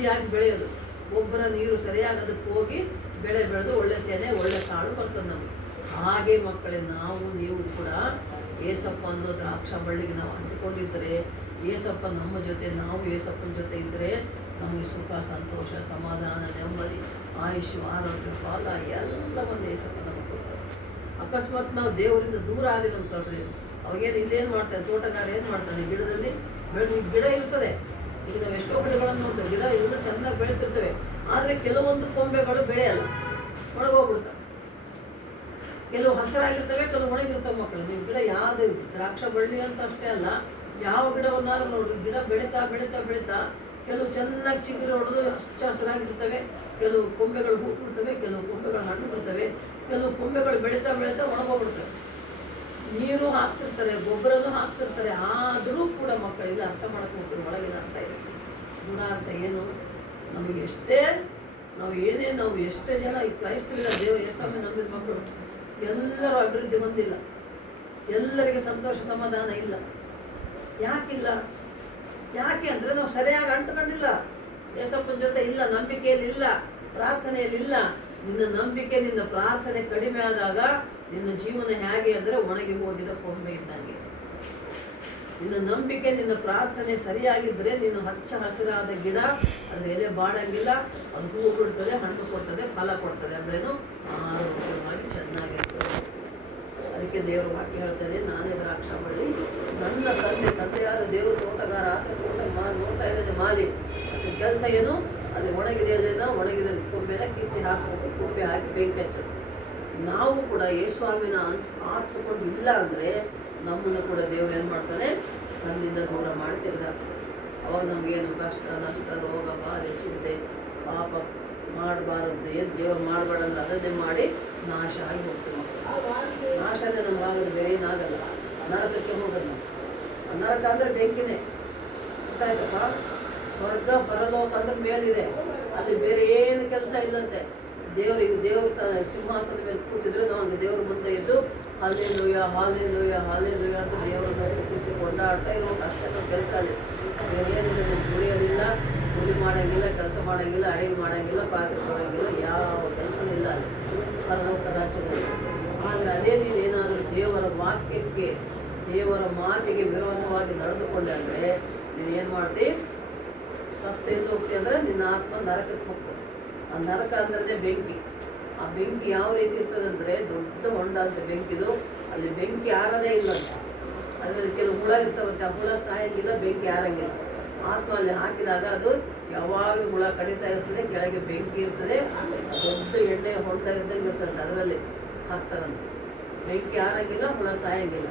ಸಮೃದ್ಧಿಯಾಗಿ ಬೆಳೆಯೋದು. ಗೊಬ್ಬರ ನೀರು ಸರಿಯಾಗಿ ಅದಕ್ಕೆ ಹೋಗಿ ಬೆಳೆ ಬೆಳೆದು ಒಳ್ಳೆ ತೆನೆ ಒಳ್ಳೆ ಕಾಳು ಬರ್ತದೆ ನಮಗೆ. ಹಾಗೆ ಮಕ್ಕಳೇ, ನಾವು ನೀವು ಕೂಡ ಏಸಪ್ಪ ಅನ್ನೋ ದ್ರಾಕ್ಷ ಬಳ್ಳಿಗೆ ನಾವು ಅಂಟಿಕೊಂಡಿದ್ದರೆ, ಏಸಪ್ಪ ನಮ್ಮ ಜೊತೆ, ನಾವು ಏಸಪ್ಪನ ಜೊತೆ ಇದ್ದರೆ ನಮಗೆ ಸುಖ, ಸಂತೋಷ, ಸಮಾಧಾನ, ನೆಮ್ಮದಿ, ಆಯುಷ್, ಆರೋಗ್ಯ, ಫಲ ಎಲ್ಲವನ್ನು ಏಸಪ್ಪ ನಮಗೆ ಕೊಡ್ತಾರೆ. ಅಕಸ್ಮಾತ್ ನಾವು ದೇವರಿಂದ ದೂರ ಆದಿವಿ ಅಂದ್ಕೊಳ್ರಿ, ಅವಾಗೇನು ಇಲ್ಲೇನು ಮಾಡ್ತಾರೆ, ತೋಟಗಾರ ಏನು ಮಾಡ್ತಾನೆ, ಗಿಡದಲ್ಲಿ ಗಿಡ ಇರ್ತದೆ. ಈಗ ನಾವು ಎಷ್ಟೋ ಗಿಡಗಳನ್ನು ನೋಡ್ತೇವೆ, ಗಿಡ ಎಲ್ಲ ಚೆನ್ನಾಗಿ ಬೆಳೀತಿರ್ತವೆ, ಆದರೆ ಕೆಲವೊಂದು ಕೊಂಬೆಗಳು ಬೆಳೆಯಲ್ಲ, ಒಣಗೋಗ್ಬಿಡ್ತವೆ. ಕೆಲವು ಹಸಿರಾಗಿರ್ತವೆ, ಕೆಲವು ಒಣಗಿರ್ತವೆ. ಮಕ್ಕಳು, ನೀವು ಗಿಡ ಯಾವುದು ದ್ರಾಕ್ಷ ಬಳ್ಳಿ ಅಂತ ಅಷ್ಟೇ ಅಲ್ಲ, ಯಾವ ಗಿಡವನ್ನಾದ್ರೂ ನೋಡ್ರಿ, ಗಿಡ ಬೆಳೀತಾ ಬೆಳೀತಾ ಬೆಳೀತಾ ಕೆಲವು ಚೆನ್ನಾಗಿ ಚಿಗುರು ಹೊಡೆದು ಹಚ್ಚ ಹಸಿರಾಗಿರ್ತವೆ, ಕೆಲವು ಕೊಂಬೆಗಳು ಹೂ ಬಿಡ್ತವೆ, ಕೆಲವು ಕೊಂಬೆಗಳು ಹಣ್ಣು ಬಿಡ್ತವೆ, ಕೆಲವು ಕೊಂಬೆಗಳು ಬೆಳೀತಾ ಬೆಳೀತಾ ಒಣಗೋಗ್ಬಿಡ್ತವೆ. ನೀರು ಹಾಕ್ತಿರ್ತಾರೆ, ಗೊಬ್ಬರನೂ ಹಾಕ್ತಿರ್ತಾರೆ, ಆದರೂ ಕೂಡ ಮಕ್ಕಳಿಗೆ ಅರ್ಥ ಮಾಡ್ಕೊಳ್ತಾರೆ ಒಳಗಿನ ಅರ್ಥ ಇದೆ. ಗುಣಾರ್ಥ ಏನು, ನಮಗೆ ಎಷ್ಟೇ ನಾವು ಎಷ್ಟೇ ಜನ ಈ ಕ್ರೈಸ್ತರಿಲ್ಲ, ದೇವರು ಎಷ್ಟೊಮ್ಮೆ ನಂಬಿದ ಮಕ್ಕಳು ಎಲ್ಲರೂ ಅಭಿವೃದ್ಧಿ ಹೊಂದಿಲ್ಲ, ಎಲ್ಲರಿಗೆ ಸಂತೋಷ ಸಮಾಧಾನ ಇಲ್ಲ. ಯಾಕಿಲ್ಲ? ಯಾಕೆ ಅಂದರೆ ನಾವು ಸರಿಯಾಗಿ ಅಂಟ್ಕೊಂಡಿಲ್ಲ, ಯೇಸಪ್ಪನ ಜೊತೆ ಇಲ್ಲ, ನಂಬಿಕೆಯಲ್ಲಿ ಇಲ್ಲ, ಪ್ರಾರ್ಥನೆಯಲ್ಲಿ ಇಲ್ಲ. ನಿನ್ನ ನಂಬಿಕೆ, ನಿನ್ನ ಪ್ರಾರ್ಥನೆ ಕಡಿಮೆ ಆದಾಗ ನಿನ್ನ ಜೀವನ ಹೇಗೆ ಅಂದರೆ ಒಣಗಿ ಹೋಗಿದ ಕೊಂಬೆ ಇದ್ದಂಗೆ. ನಿನ್ನ ನಂಬಿಕೆ, ನಿನ್ನ ಪ್ರಾರ್ಥನೆ ಸರಿಯಾಗಿದ್ದರೆ ನೀನು ಹಚ್ಚ ಹಸಿರಾದ ಗಿಡ, ಅದ್ರ ಎಲೆ ಬಾಡಂಗಿಲ್ಲ, ಅದು ಹೂ ಬಿಡ್ತದೆ, ಹಣ್ಣು ಕೊಡ್ತದೆ, ಫಲ ಕೊಡ್ತದೆ, ಅಂದ್ರೇನು ಆರೋಗ್ಯವಾಗಿ ಚೆನ್ನಾಗಿರ್ತದೆ. ಅದಕ್ಕೆ ದೇವರು ವಾಕ್ಯ ಹೇಳ್ತದೆ, ನಾನೇ ದ್ರಾಕ್ಷ ಬಳ್ಳಿ, ನನ್ನ ತಂದೆಯಾದ ದೇವರು ತೋಟಗಾರ, ನೋಡ್ತಾ ಇರೋದೇ ಮಾಲಿ. ಅದ್ರ ಕೆಲಸ ಏನು? ಅಲ್ಲಿ ಒಣಗಿದ ಕೊಂಬೆನ ಕಿತ್ತಿ ಹಾಕಬೇಕು, ಕೊಂಬೆ ಹಾಕಿ ಬೆಂಕಿ ಹಚ್ಚೋದು. ನಾವು ಕೂಡ ಯೇಸುವಿನ ಆತ್ಮಕೊಂಡು ಇಲ್ಲ ಅಂದರೆ ನಮ್ಮನ್ನು ಕೂಡ ದೇವರು ಏನು ಮಾಡ್ತಾನೆ, ನನ್ನಿಂದ ದೂರ ಮಾಡಿ ತೆಗೆದಾಕ್ತಾನೆ. ಅವಾಗ ನಮಗೇನು ಕಷ್ಟ, ನಷ್ಟ, ರೋಗ, ಬಾಧೆ, ಚಿಂತೆ, ಪಾಪ ಮಾಡಬಾರದು, ಏನು ದೇವರು ಮಾಡಬೇಡ ಅಂದ್ರೆ ಅದನ್ನೇ ಮಾಡಿ ನಾಶ ಆಗಿ ಹೋಗ್ತೀವಿ. ನಾಶನೇ ನಮಗಾಗೋದು, ಬೇರೆ ಏನಾಗಲ್ಲ. ನರಕಕ್ಕೆ ಹೋಗೋದು ನಾವು. ನರಕ ಅಂದರೆ ಬೆಂಕಿನೇ, ಗೊತ್ತಾಯ್ತಪ್ಪ. ಸ್ವರ್ಗ ಪರಲೋಕ ಅಂದ್ರೆ ಮೇಲಿದೆ, ಅಲ್ಲಿ ಬೇರೆ ಏನು ಕೆಲಸ ಇಲ್ಲಂತೆ. ದೇವರು ಸಿಂಹಾಸನದ ಮೇಲೆ ಕೂತಿದ್ರೆ ನಾವು ಹಂಗೆ ದೇವ್ರ ಮುಂದೆ ಇದ್ದು ಹಾಲೆಲೂಯ ಹಾಲೆಲೂಯ ಹಾಲೆಲೂಯ ಅಂತ ದೇವರನ್ನ ಸ್ತುತಿಸಿ ಕೊಂಡಾಡ್ತಾ ಇರೋದು ಅಷ್ಟೇ ನಮ್ಮ ಕೆಲಸ. ಅಲ್ಲಿ ಬೇರೆ ಏನಿದೆ, ದುಡಿಯೋದಿಲ್ಲ, ಕೂಲಿ ಮಾಡೋಂಗಿಲ್ಲ, ಕೆಲಸ ಮಾಡೋಂಗಿಲ್ಲ, ಅಡುಗೆ ಮಾಡೋಂಗಿಲ್ಲ, ಪಾತ್ರೆ ತೊಗೊಳಂಗಿಲ್ಲ, ಯಾವ ಕೆಲಸನೂ ಇಲ್ಲ ಅಲ್ಲಿ ಪರಲೋಕ ರಾಜ್ಯದಲ್ಲಿ. ಆದರೆ ಅದೇ ನೀನೇನಾದರೂ ದೇವರ ವಾಕ್ಯಕ್ಕೆ, ದೇವರ ಮಾತಿಗೆ ವಿರೋಧವಾಗಿ ನಡೆದುಕೊಂಡೆ ಅಂದರೆ ನೀನು ಏನು ಮಾಡ್ತಿ? ಸತ್ತು ಎಲ್ಲಿ ಹೋಗ್ತಿ ಅಂದರೆ ನಿನ್ನ ಆತ್ಮ ನರಕಕ್ಕೆ ಹೋಗ್ತದೆ. ಆ ನರಕ ಅಂದ್ರೆ ಬೆಂಕಿ. ಆ ಬೆಂಕಿ ಯಾವ ರೀತಿ ಇರ್ತದೆ ಅಂದರೆ ದೊಡ್ಡ ಹೊಂಡ ಅಂತ ಬೆಂಕಿದು, ಅಲ್ಲಿ ಬೆಂಕಿ ಆರದೇ ಇಲ್ಲ ಅಂತ. ಅದರಲ್ಲಿ ಕೆಲವು ಹುಳ ಇರ್ತಾವಂತೆ, ಆ ಹುಳ ಸಾಯಂಗಿಲ್ಲ, ಬೆಂಕಿ ಆರಂಗಿಲ್ಲ. ಆತ್ಮ ಅಲ್ಲಿ ಹಾಕಿದಾಗ ಅದು ಯಾವಾಗಲೂ ಹುಳ ಕಡಿತಾ ಇರ್ತದೆ, ಕೆಳಗೆ ಬೆಂಕಿ ಇರ್ತದೆ, ದೊಡ್ಡ ಎಣ್ಣೆ ಹೊಂಡ ಇದ್ದಂಗೆ ಇರ್ತದೆ, ಅದರಲ್ಲಿ ಹಾಕ್ತಾರಂತೆ. ಬೆಂಕಿ ಆರಂಗಿಲ್ಲ, ಹುಳ ಸಾಯಂಗಿಲ್ಲ.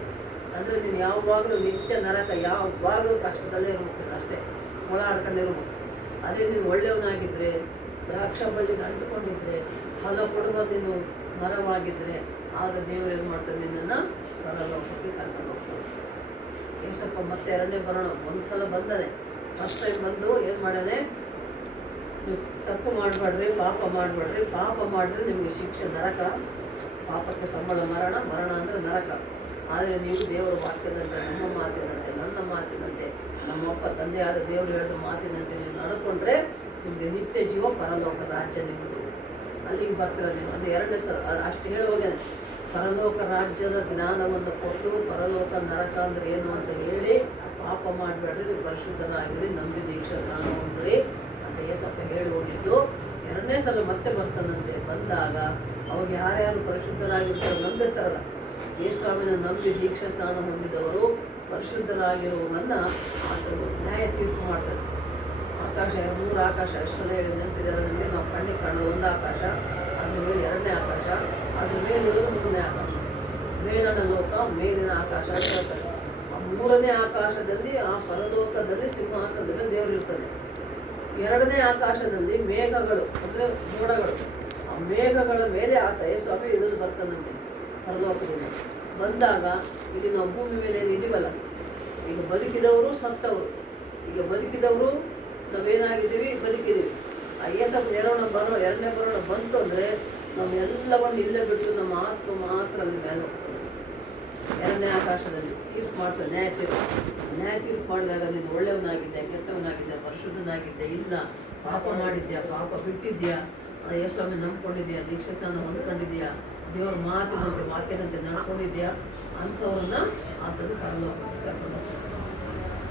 ಅಂದರೆ ನೀನು ಯಾವಾಗಲೂ ನಿತ್ಯ ನರಕ, ಯಾವಾಗಲೂ ಕಷ್ಟದಲ್ಲೇ ಇರ್ಬೇಕು, ಅಷ್ಟೇ ಹುಳ ಆಡ್ಕೊಂಡಿರ್ಬೇಕು. ಅದೇ ನೀನು ಒಳ್ಳೆಯವನಾಗಿದ್ದರೆ, ದ್ರಾಕ್ಷ ಬಳ್ಳಿಗೆ ಅಂಟುಕೊಂಡಿದ್ರೆ, ಫಲ ಕೊಡುವ ನೀನು ಮರವಾಗಿದ್ದರೆ, ಆಗ ದೇವರು ಏನು ಮಾಡ್ತಾನೆ, ನಿನ್ನನ್ನು ಪರಲೋಕಕ್ಕೆ ಕರ್ಕೊಂಡು ಹೋಗ್ತಾನೆ. ಏಸಪ್ಪ ಮತ್ತೆ ಎರಡನೇ ಬರೋಣ. ಒಂದು ಸಲ ಬಂದಾನೆ, ಫಸ್ಟ್ ಟೈಮ್ ಬಂದು ಏನು ಮಾಡ್ಯಾನೆ, ನೀವು ತಪ್ಪು ಮಾಡಬೇಡ್ರಿ, ಪಾಪ ಮಾಡಬೇಡ್ರಿ, ಪಾಪ ಮಾಡಿದ್ರೆ ನಿಮಗೆ ಶಿಕ್ಷೆ ನರಕ, ಪಾಪಕ್ಕೆ ಸಂಬಳ ಮರಣ, ಮರಣ ಅಂದರೆ ನರಕ. ಆದರೆ ನೀವು ದೇವರ ವಾಕ್ಯದಂತೆ, ನಮ್ಮ ಮಾತಿನಂತೆ, ನನ್ನ ಮಾತಿನಂತೆ, ನಮ್ಮಪ್ಪ ತಂದೆಯಾದ ದೇವರು ಹೇಳಿದ ಮಾತಿನಂತೆ ನೀವು ನಡ್ಕೊಂಡ್ರೆ ನಿಮಗೆ ನಿತ್ಯ ಜೀವ, ಪರಲೋಕ ರಾಜ್ಯ ನಿಮ್ಮದು. ಅಲ್ಲಿಗೆ ಬರ್ತೀರ ನೀವು. ಅದು ಎರಡನೇ ಸಲ ಅಷ್ಟು ಹೇಳುವಾಗೇನೆ ಪರಲೋಕ ರಾಜ್ಯದ ಜ್ಞಾನವನ್ನು ಕೊಟ್ಟು, ಪರಲೋಕ ನರಕ ಅಂದರೆ ಏನು ಅಂತ ಹೇಳಿ, ಪಾಪ ಮಾಡಬೇಡ್ರಿ, ನೀವು ಪರಿಶುದ್ಧರಾಗಿರಿ, ನಂಬಿ ದೀಕ್ಷಾ ಸ್ನಾನ ಹೊಂದ್ರಿ ಅಂತ ಏಸಪ್ಪ ಹೇಳಿ ಹೋಗಿದ್ದು. ಎರಡನೇ ಸಲ ಮತ್ತೆ ಬರ್ತಾನಂತೆ. ಬಂದಾಗ ಅವಾಗ ಯಾರ್ಯಾರು ಪರಿಶುದ್ಧರಾಗಿರ್ತಾರೋ, ನಂಬಿರ್ತಾರಲ್ಲ, ಯೇಸುವಿನ ನಂಬಿ ದೀಕ್ಷಾ ಸ್ನಾನ ಹೊಂದಿದವರು ಪರಿಶುದ್ಧರಾಗಿರುವವರನ್ನು ಆತನು ನ್ಯಾಯ ತೀರ್ಪು ಮಾಡ್ತಾರೆ. ಆಕಾಶ, 3 ಆಕಾಶ ಎಷ್ಟೊಂದೇ ನೆನಪಿದೆ ನನಗೆ. ನಾವು ಕಣ್ಣಿಗೆ ಕಾಣೋದು ಒಂದು ಆಕಾಶ, ಅದ್ರ ಮೇಲೆ ಎರಡನೇ ಆಕಾಶ, ಅದ್ರ ಮೇಲಿರೋದು 3ನೇ ಆಕಾಶ, ಮೇಲಣ ಲೋಕ, ಮೇಲಿನ ಆಕಾಶ ಅಂತ ಹೇಳ್ತಾರೆ. ಆ 3ನೇ ಆಕಾಶದಲ್ಲಿ, ಆ ಪರಲೋಕದಲ್ಲಿ ಸಿಂಹಾಸನದಲ್ಲಿ ದೇವರು ಇರ್ತಾನೆ. 2ನೇ ಆಕಾಶದಲ್ಲಿ ಮೇಘಗಳು ಅಂದರೆ ಮೋಡಗಳು, ಆ ಮೇಘಗಳ ಮೇಲೆ ಆತ ಯೇಸುಸ್ವಾಮಿ ಇಳಿದು ಬರ್ತಾನಂತೆ ಪರಲೋಕದಿಂದ. ಬಂದಾಗ ಇಲ್ಲಿ ನಾವು ಭೂಮಿ ಮೇಲೆ ಇದೀವಲ್ಲ, ಈಗ ಬದುಕಿದವರು ಸತ್ತವರು, ಈಗ ಬದುಕಿದವರು ನಾವೇನಾಗಿದ್ದೀವಿ, ಬದುಕಿದ್ದೀವಿ. ಆ ಏಸಪ್ಪ ಎರಡನೇ ಬರೋಣ ಬಂತು ಅಂದರೆ ನಮ್ಮೆಲ್ಲವನ್ನು ಇಲ್ಲೇ ಬಿಟ್ಟು ನಮ್ಮ ಆತ್ಮ ಮಾತ್ರ ಅಲ್ಲಿ ಮೇಲೆ ಹೋಗ್ತದೆ. 2ನೇ ಆಕಾಶದಲ್ಲಿ ತೀರ್ಪು ಮಾಡ್ತಾರೆ, ನ್ಯಾಯ ತೀರ್ಪು ಮಾಡಿದಾಗ ನೀನು ಒಳ್ಳೆಯವನಾಗಿದ್ದೆ, ಕೆಟ್ಟವನಾಗಿದ್ದೆ, ಪರಿಶುದ್ಧನಾಗಿದ್ದೆ, ಇಲ್ಲ ಪಾಪ ಮಾಡಿದ್ಯಾ, ಪಾಪ ಬಿಟ್ಟಿದ್ಯಾ, ಯೇಸುಸ್ವಾಮಿ ನಂಬ್ಕೊಂಡಿದ್ಯಾ, ದೀಕ್ಷಾಸ್ನಾನ ಹೊಂದ್ಕೊಂಡಿದ್ಯಾ, ದೇವರ ಮಾತಿನಂತೆ ವಾಕ್ಯದಂತೆ ನಡ್ಕೊಂಡಿದ್ಯಾ, ಅಂಥವ್ರನ್ನ ಆತನು ಪರಲೋಕಕ್ಕೆ ಕರ್ಕೊಂಡು ಹೋಗ್ತಾನೆ.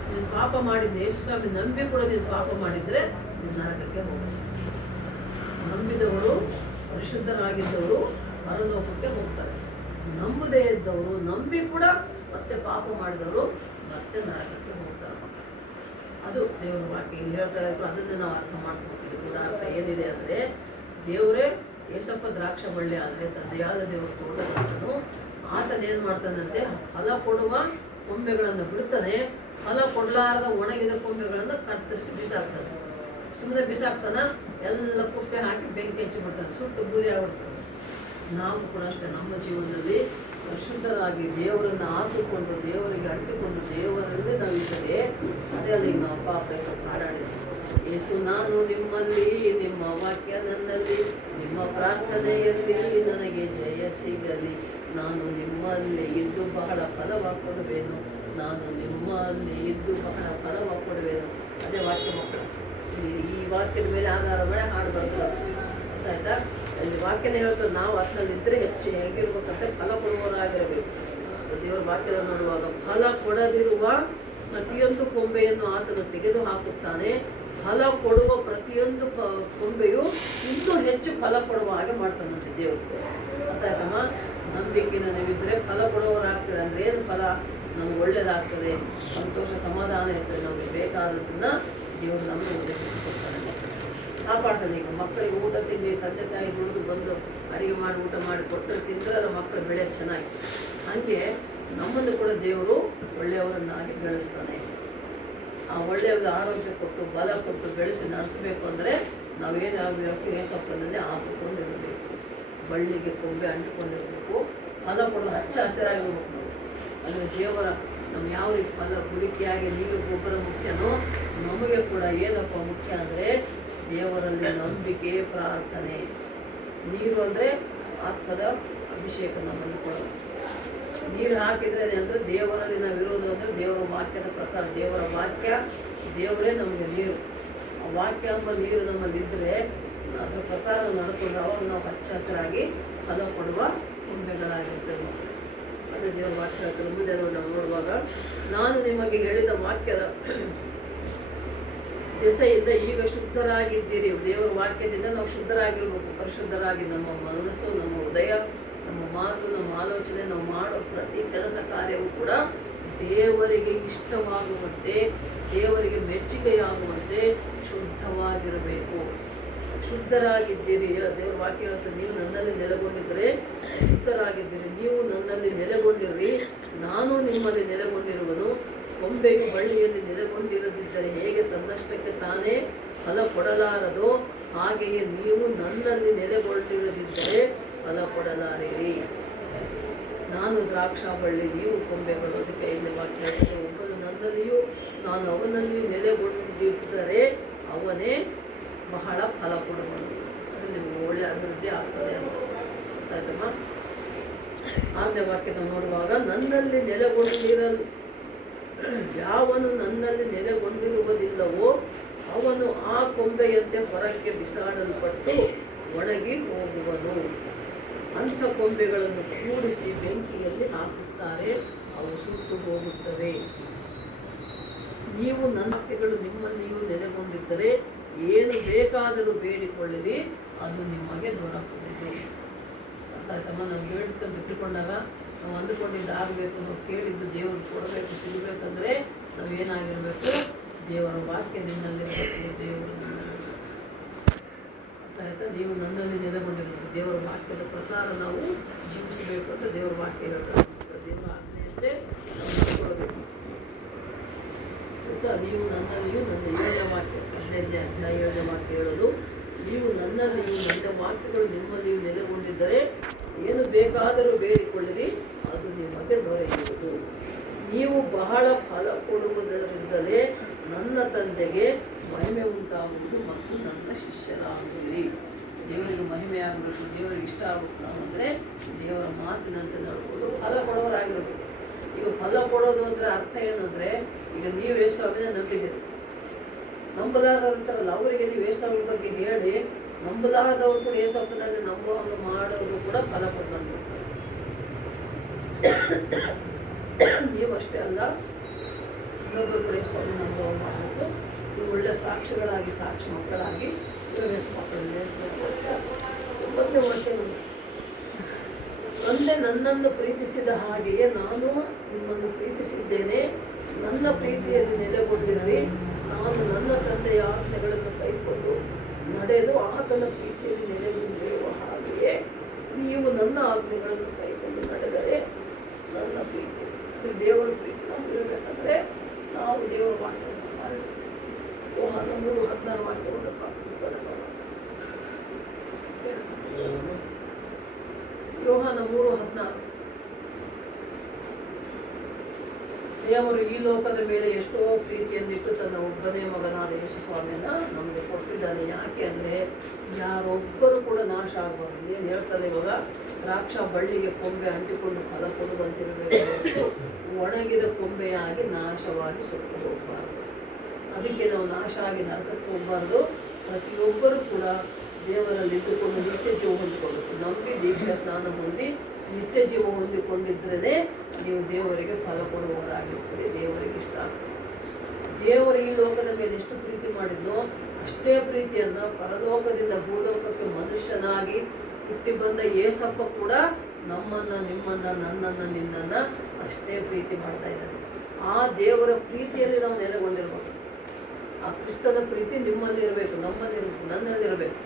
ನೀನು ಪಾಪ ಮಾಡಿದ್ದೆ, ಯೇಸುಸ್ವಾಮಿ ನಂಬಿ ಕೂಡ ನೀನು ಪಾಪ ಮಾಡಿದರೆ ನೀನು ನರಕಕ್ಕೆ ಹೋಗ್ತಾರೆ. ನಂಬಿದವರು, ಪರಿಶುದ್ಧರಾಗಿದ್ದವರು ಪರಲೋಕಕ್ಕೆ ಹೋಗ್ತಾರೆ. ನಂಬದೇ ಇದ್ದವರು, ನಂಬಿ ಕೂಡ ಮತ್ತೆ ಪಾಪ ಮಾಡಿದವರು ಮತ್ತೆ ನರಕಕ್ಕೆ ಹೋಗ್ತಾರೆ. ಅದು ದೇವರ ವಾಕ್ಯ ಹೇಳ್ತಾ ಇದ್ರು. ಅದನ್ನು ನಾವು ಅರ್ಥ ಮಾಡ್ಕೊಳ್ತೀವಿ. ಕೂಡ ಅರ್ಥ ಏನಿದೆ ಅಂದರೆ, ದೇವರೇ ಏಸಪ್ಪ ದ್ರಾಕ್ಷ ಬಳ್ಳಿ ಆದರೆ ತಂದೆಯಾದ ದೇವರು ತೋಟದಂತನು, ಆತನೇನು ಮಾಡ್ತಾನಂತೆ, ಫಲ ಕೊಡುವ ಕೊಂಬೆಗಳನ್ನು ಬಿಡ್ತಾನೆ, ಫಲ ಕೊಡಲಾರದ ಒಣಗಿದ ಕೊಂಬೆಗಳನ್ನು ಕತ್ತರಿಸಿ ಬಿಸಾಕ್ತಾನೆ. ಸುಮ್ಮನೆ ಬಿಸಾಕ್ತಾನ, ಎಲ್ಲ ಕುಪ್ಪೆ ಹಾಕಿ ಬೆಂಕಿ ಹಚ್ಚಿ ಬಿಡ್ತಾನೆ, ಸುಟ್ಟು ಬೂದಿ ಆಗ್ಬಿಡ್ತಾನೆ. ನಾವು ಕೂಡ ಅಷ್ಟೇ ನಮ್ಮ ಜೀವನದಲ್ಲಿ ಪರಿಶುದ್ಧರಾಗಿ ದೇವರನ್ನು ಆತುಕೊಂಡು, ದೇವರಿಗೆ ಅಂಟಿಕೊಂಡು, ದೇವರಲ್ಲೇ ನಾವಿದ್ದರೆ ಅದೇ ಅಲ್ಲಿ ನಾವು ಪಾಪ ಹಾಡಾಡಿದ್ವಿ. ಯೇಸು ನಾನು ನಿಮ್ಮಲ್ಲಿ, ನಿಮ್ಮ ವಾಕ್ಯ ನನ್ನಲ್ಲಿ, ನಿಮ್ಮ ಪ್ರಾರ್ಥನೆಯಲ್ಲಿ ನನಗೆ ಜಯ ಸಿಗಲಿ. ನಾನು ನಿಮ್ಮಲ್ಲಿ ಇದ್ದು ಬಹಳ ಫಲವ ಕೊಡುವೆನು, ನಾನು ನಿಮ್ಮಲ್ಲಿ ಇದ್ದು ಬಹಳ ಫಲವ ಕೊಡುವೆನು. ಅದೇ ವಾಕ್ಯ ಮಕ್ಕಳು. ಈ ವಾಕ್ಯದ ಮೇಲೆ ಆಧಾರ ಮೇಲೆ ಹಾಡು ಬರ್ತದೆ. ಗೊತ್ತಾಯ್ತಾ? ಅಲ್ಲಿ ವಾಕ್ಯನೇ ಹೇಳ್ತದೆ, ನಾವು ಅದರಲ್ಲಿದ್ದರೆ ಹೆಚ್ಚು ಹೇಗಿರ್ಬೇಕಂತ ಫಲ ಕೊಡುವವರಾಗಿರಬೇಕು. ದೇವರ ವಾಕ್ಯದಲ್ಲಿ ನೋಡುವಾಗ ಫಲ ಕೊಡದಿರುವ ಪ್ರತಿಯೊಂದು ಕೊಂಬೆಯನ್ನು ಆತನು ತೆಗೆದು ಹಾಕುತ್ತಾನೆ, ಫಲ ಕೊಡುವ ಪ್ರತಿಯೊಂದು ಕೊಂಬೆಯು ಇನ್ನೂ ಹೆಚ್ಚು ಫಲ ಕೊಡುವ ಹಾಗೆ ಮಾಡ್ತಾನಂತೆ ದೇವರು. ಗೊತ್ತಾಯ್ತಮ್ಮ? ನಂಬಿಕೆಯಿಂದ ನೀವಿದ್ದರೆ ಫಲ ಕೊಡುವವರಾಗ್ತಾರೆ. ಅಂದರೆ ಏನು ಫಲ? ನಮ್ಗೆ ಒಳ್ಳೆಯದಾಗ್ತದೆ, ಸಂತೋಷ ಸಮಾಧಾನ ಇರ್ತದೆ, ನಮಗೆ ಬೇಕಾದದನ್ನು ದೇವರು ನಮಗೆ ಒದಗಿಸಿಕೊಡ್ತಾನೆ, ಕಾಪಾಡ್ತಾನೆ. ಈಗ ಮಕ್ಕಳಿಗೆ ಊಟ ತಿಂಡಿ ತಂದೆ ತಾಯಿ ದುಡಿದು ಬಂದು ಅಡುಗೆ ಮಾಡಿ ಊಟ ಮಾಡಿ ಕೊಟ್ಟರೆ ತಿಂದರೆ ಅದು ಮಕ್ಕಳು ಬೆಳೆಯೋದು ಚೆನ್ನಾಗಿ. ಹಾಗೆ ನಮ್ಮನ್ನು ಕೂಡ ದೇವರು ಒಳ್ಳೆಯವರನ್ನಾಗಿ ಬೆಳೆಸ್ತಾನೆ. ಆ ಒಳ್ಳೆಯವ್ರಿಗೆ ಆರೋಗ್ಯ ಕೊಟ್ಟು ಬಲ ಕೊಟ್ಟು ಬೆಳೆಸಿ ನಡೆಸಬೇಕು ಅಂದರೆ ನಾವೇನಾಗಬೇಕು, ಏಸಪ್ಪನನ್ನೇ ಹಾಕಿಕೊಂಡಿರಬೇಕು, ಬಳ್ಳಿಗೆ ಕೊಂಬೆ ಅಂಟಿಕೊಂಡಿರಬೇಕು, ಫಲ ಕೊಡೋದು ಹಚ್ಚ ಹಸಿರಾಗಿರ್ಬೇಕು. ನಾವು ಅಂದರೆ ದೇವರ ನಮ್ಮ ಯಾವ ರೀತಿ ಫಲ ಹುಡುಕಿಯಾಗಿ ನೀರು ಗೊಬ್ಬರ ಮುಖ್ಯನೋ, ನಮಗೆ ಕೂಡ ಏನಪ್ಪ ಮುಖ್ಯ ಅಂದರೆ ದೇವರಲ್ಲಿ ನಂಬಿಕೆ, ಪ್ರಾರ್ಥನೆ. ನೀರು ಅಂದರೆ ಆತ್ಮದ ಅಭಿಷೇಕ ನಮ್ಮಲ್ಲಿ ಕೊಡೋದು. ನೀರು ಹಾಕಿದ್ರೆ ಅಂದರೆ ದೇವರಲ್ಲಿ ನಾವು ಇರೋದು ಅಂದರೆ ದೇವರ ವಾಕ್ಯದ ಪ್ರಕಾರ. ದೇವರ ವಾಕ್ಯ, ದೇವರೇ ನಮಗೆ ನೀರು. ಆ ವಾಕ್ಯ ಎಂಬ ನೀರು ನಮ್ಮಲ್ಲಿದ್ದರೆ ಅದರ ಪ್ರಕಾರ ನಡ್ಕೊಂಡ್ರೆ ಅವಾಗ ನಾವು ಹಚ್ಚ ಹಸಿರಾಗಿ ಫಲ ಕೊಡುವ ಕೊಂಬೆಗಳಾಗಿರ್ತೇವೆ. ಅದೇ ದೇವರ ವಾಕ್ಯ ಹೇಳ್ತಾರೆ. ಮುಂದೆ ನಾವು ನೋಡುವಾಗ, ನಾನು ನಿಮಗೆ ಹೇಳಿದ ವಾಕ್ಯದ ದೆಸೆಯಿಂದ ಈಗ ಶುದ್ಧರಾಗಿದ್ದೀರಿ. ದೇವರ ವಾಕ್ಯದಿಂದ ನಾವು ಶುದ್ಧರಾಗಿರ್ಬೇಕು, ಪರಿಶುದ್ಧರಾಗಿ ನಮ್ಮ ಮನಸ್ಸು, ನಮ್ಮ ಹೃದಯ, ನಮ್ಮ ಮಾತು, ನಮ್ಮ ಆಲೋಚನೆ, ನಾವು ಮಾಡೋ ಪ್ರತಿ ಕೆಲಸ ಕಾರ್ಯವೂ ಕೂಡ ದೇವರಿಗೆ ಇಷ್ಟವಾಗುವಂತೆ, ದೇವರಿಗೆ ಮೆಚ್ಚುಗೆಯಾಗುವಂತೆ ಶುದ್ಧವಾಗಿರಬೇಕು. ಶುದ್ಧರಾಗಿದ್ದೀರಿ. ದೇವರ ವಾಕ್ಯ ಹೇಳ್ತಾರೆ, ನೀವು ನನ್ನಲ್ಲಿ ನೆಲೆಗೊಂಡಿದ್ದರೆ ಶುದ್ಧರಾಗಿದ್ದೀರಿ. ನೀವು ನನ್ನಲ್ಲಿ ನೆಲೆಗೊಂಡಿರ್ರಿ, ನಾನು ನಿಮ್ಮಲ್ಲಿ ನೆಲೆಗೊಂಡಿರುವನು. ಕೊಂಬೆಯು ಬಳ್ಳಿಯಲ್ಲಿ ನೆಲೆಗೊಂಡಿರದಿದ್ದರೆ ಹೇಗೆ ತನ್ನಷ್ಟಕ್ಕೆ ತಾನೇ ಫಲ ಕೊಡಲಾರದೋ, ಹಾಗೆಯೇ ನೀವು ನನ್ನಲ್ಲಿ ನೆಲೆಗೊಂಡಿರದಿದ್ದರೆ ಫಲ ಕೊಡಲಾರಿರಿ. ನಾನು ದ್ರಾಕ್ಷಾ ಬಳ್ಳಿ, ನೀವು ಕೊಂಬೆಗಳು. ಅದಕ್ಕೆ ಇಲ್ಲಿ ವಾಕ್ಯ ಹೇಳ್ತಾರೆ, ಒಬ್ಬನು ನನ್ನಲ್ಲಿಯೂ ನಾನು ಅವನಲ್ಲಿಯೂ ನೆಲೆಗೊಂಡಿದ್ದರೆ ಅವನೇ ಬಹಳ ಫಲ ಕೊಡುವನು. ಅದು ನಿಮಗೆ ಒಳ್ಳೆಯ ಅಭಿವೃದ್ಧಿ ಆಗ್ತದೆ ಅಂತ. ಆಯ್ತಮ್ಮ? 6ನೇ ವಾಕ್ಯದ ನೋಡುವಾಗ, ನನ್ನಲ್ಲಿ ನೆಲೆಗೊಂಡಿರಲು ಯಾವನು ನನ್ನಲ್ಲಿ ನೆಲೆಗೊಂಡಿರುವುದಿಲ್ಲವೋ ಅವನು ಆ ಕೊಂಬೆಯಂತೆ ಹೊರಕ್ಕೆ ಬಿಸಾಡಲ್ಪಟ್ಟು ಒಣಗಿ ಹೋಗುವನು. ಅಂಥ ಕೊಂಬೆಗಳನ್ನು ಕೂಡಿಸಿ ಬೆಂಕಿಯಲ್ಲಿ ಹಾಕುತ್ತಾರೆ, ಅವು ಸುಟ್ಟು ಹೋಗುತ್ತವೆ. ನೀವು ನನ್ನ ವಾಕ್ಯಗಳು ನಿಮ್ಮಲ್ಲಿಯೂ ನೆಲೆಗೊಂಡಿದ್ದರೆ ಏನು ಬೇಕಾದರೂ ಬೇಡಿಕೊಳ್ಳಿರಿ, ಅದು ನಿಮಗೆ ದೊರಕುವುದು. ಆಯ್ತಮ್ಮ? ನಾವು ಬೇಡ್ಕಂತ ತಿಳ್ಕೊಂಡಾಗ ನಾವು ಅಂದುಕೊಂಡಿದ್ದು ಆಗಬೇಕು, ನಾವು ಕೇಳಿದ್ದು ದೇವರು ಕೊಡಬೇಕು, ಸಿಗಬೇಕಂದ್ರೆ ನಾವೇನಾಗಿರಬೇಕು? ದೇವರ ವಾಕ್ಯ ನಿನ್ನಲ್ಲಿರಬೇಕು, ದೇವರು ನನ್ನಲ್ಲಿ. ಆಯ್ತಾ? ನೀವು ನನ್ನಲ್ಲಿ ನೆಲೆಗೊಂಡಿರಬೇಕು. ದೇವರ ವಾಕ್ಯದ ಪ್ರಕಾರ ನಾವು ಜೀವಿಸಬೇಕು ಅಂತ ದೇವರ ವಾಕ್ಯ ಹೇಳ್ತಾರೆ. ದೇವರ ಆಜ್ಞೆಯಂತೆ ನಾವು ಕೊಡಬೇಕು. ಆಯಿತಾ? ನೀವು ನನ್ನಲ್ಲಿಯೂ, ನನ್ನ 7ನೇ ವಾಕ್ಯ 15ನೇ ಅಧ್ಯಾಯ 7ನೇ ವಾಕ್ಯ ಹೇಳೋದು, ನೀವು ನನ್ನಲ್ಲಿಯೂ ನನ್ನ ವಾಕ್ಯಗಳು ನಿಮ್ಮಲ್ಲಿಯೂ ನೆಲೆಗೊಂಡಿದ್ದರೆ ಏನು ಬೇಕಾದರೂ ಬೇಡಿಕೊಳ್ಳಿರಿ, ಅದು ನಿಮಗೆ ದೊರೆಯುವುದು. ನೀವು ಬಹಳ ಫಲ ಕೊಡುವುದರಿಂದಲೇ ನನ್ನ ತಂದೆಗೆ ಮಹಿಮೆ ಉಂಟಾಗುವುದು ಮತ್ತು ನನ್ನ ಶಿಷ್ಯರಾಗುವಿರಿ. ದೇವರಿಗೆ ಮಹಿಮೆ ಆಗಬೇಕು, ದೇವರಿಗೆ ಇಷ್ಟ ಆಗಬೇಕು. ನಾವು ಅಂದರೆ ದೇವರ ಮಾತಿನಂತೆ ನಡ್ಕೊಂಡು ಫಲ ಕೊಡೋರಾಗಿರ್ಬೇಕು. ಈಗ ಫಲ ಕೊಡೋದು ಅಂದರೆ ಅರ್ಥ ಏನಂದರೆ, ಈಗ ನೀವು ಯೇಸುಸ್ವಾಮಿನ ನಂಬಿದ್ದೀರಿ, ನಂಬಲಾರದವ್ರು ಇರ್ತಾರಲ್ಲ ಅವರಿಗೆ ನೀವು ಏಸಪ್ಪನ ಬಗ್ಗೆ ಹೇಳಿ ನಂಬಲಾರದವ್ರು ಕೂಡ ಏಸಪ್ಪನಲ್ಲಿ ನಂಬುವಂಗೆ ಮಾಡೋದು ಕೂಡ ಫಲ ಕೊಡ್ತಂದು. ನೀವಷ್ಟೇ ಅಲ್ಲ, ಇನ್ನೊಬ್ಬರು ಕೂಡ ಏಸಪ್ಪನ ನಂಬುವ ಮಾಡಬೇಕು. ನೀವು ಒಳ್ಳೆ ಸಾಕ್ಷಿಗಳಾಗಿ ಸಾಕ್ಷಿ ಮಕ್ಕಳಾಗಿ ಇರಬೇಕು. ಮಕ್ಕಳಲ್ಲಿ ಒಂದೇ ವಾಕ್ಯ ತಂದೆ ನನ್ನನ್ನು ಪ್ರೀತಿಸಿದ ಹಾಗೆಯೇ ನಾನು ನಿಮ್ಮನ್ನು ಪ್ರೀತಿಸಿದ್ದೇನೆ. ನನ್ನ ಪ್ರೀತಿಯಲ್ಲಿ ನೆಲೆಗೊಂಡಿರಲಿ. ನಾನು ನನ್ನ ತಂದೆಯ ಆಜ್ಞೆಗಳನ್ನು ಕೈಕೊಂಡು ನಡೆದು ಆತನ ಪ್ರೀತಿಯಲ್ಲಿ ನೆಲೆಗೊಂಡಿರುವ ಹಾಗೆಯೇ ನೀವು ನನ್ನ ಆಜ್ಞೆಗಳನ್ನು ಕೈಕೊಂಡು ನಡೆದರೆ ನನ್ನ ಪ್ರೀತಿ. ದೇವರ ಪ್ರೀತಿ ನಾವು ಇರಬೇಕಂದ್ರೆ ನಾವು ದೇವರ ವಾಕ್ಯವನ್ನು ಮಾಡಬೇಕು. ಯೋಹಾನ 3:16 ವಾಕ್ಯವನ್ನು ಯೋಹಾನ 3:16 ದೇವರು ಈ ಲೋಕದ ಮೇಲೆ ಎಷ್ಟೋ ಪ್ರೀತಿಯನ್ನಿಟ್ಟು ತನ್ನ ಒಬ್ಬನೇ ಮಗನಾದ ಯೇಸು ಸ್ವಾಮಿಯನ್ನ ನಮಗೆ ಕೊಟ್ಟಿದ್ದಾನೆ. ಯಾಕೆ ಅಂದರೆ ಯಾರೊಬ್ಬರು ಕೂಡ ನಾಶ ಆಗಬಾರ್ದು. ಏನು ಹೇಳ್ತಾರೆ ಇವಾಗ, ದ್ರಾಕ್ಷ ಬಳ್ಳಿಗೆ ಕೊಂಬೆ ಅಂಟಿಕೊಂಡು ಫಲ ಕೊಡುವಂತಿರಬೇಕು, ಒಣಗಿದ ಕೊಂಬೆಯಾಗಿ ನಾಶವಾಗಿ ಸುಟ್ಟು ಹೋಗಬಾರ್ದು. ಅದಕ್ಕೆ ನಾವು ನಾಶ ಆಗಿ ನರಕಕ್ಕೆ ಹೋಗಬಾರ್ದು. ಪ್ರತಿಯೊಬ್ಬರೂ ಕೂಡ ದೇವರಲ್ಲಿ ಇದ್ದುಕೊಂಡು ನಿತ್ಯ ಜೀವ ಹೊಂದಿಕೊಳ್ಬೇಕು. ನಂಬಿ ದೀಕ್ಷಾ ಸ್ನಾನ ಹೊಂದಿ ನಿತ್ಯ ಜೀವ ಹೊಂದಿಕೊಂಡಿದ್ರೇ ನೀವು ದೇವರಿಗೆ ಫಲ ಕೊಡುವವರಾಗಿರ್ತೀರಿ. ದೇವರಿಗೆ ಇಷ್ಟ ಆಗ್ತದೆ. ದೇವರು ಈ ಲೋಕದ ಮೇಲೆ ಎಷ್ಟು ಪ್ರೀತಿ ಮಾಡಿದ್ನೋ ಅಷ್ಟೇ ಪ್ರೀತಿಯನ್ನು ಪರಲೋಕದಿಂದ ಭೂಲೋಕಕ್ಕೆ ಮನುಷ್ಯನಾಗಿ ಹುಟ್ಟಿ ಬಂದ ಏಸಪ್ಪ ಕೂಡ ನಮ್ಮನ್ನು, ನಿಮ್ಮನ್ನು, ನನ್ನನ್ನು, ನಿನ್ನನ್ನು ಅಷ್ಟೇ ಪ್ರೀತಿ ಮಾಡ್ತಾ ಇದ್ದಾನೆ. ಆ ದೇವರ ಪ್ರೀತಿಯಲ್ಲಿ ನಾವು ನೆಲೆಗೊಂಡಿರ್ಬೇಕು. ಆ ಕ್ರಿಸ್ತನ ಪ್ರೀತಿ ನಿಮ್ಮಲ್ಲಿ ಇರಬೇಕು, ನಮ್ಮಲ್ಲಿರಬೇಕು, ನನ್ನಲ್ಲಿರಬೇಕು.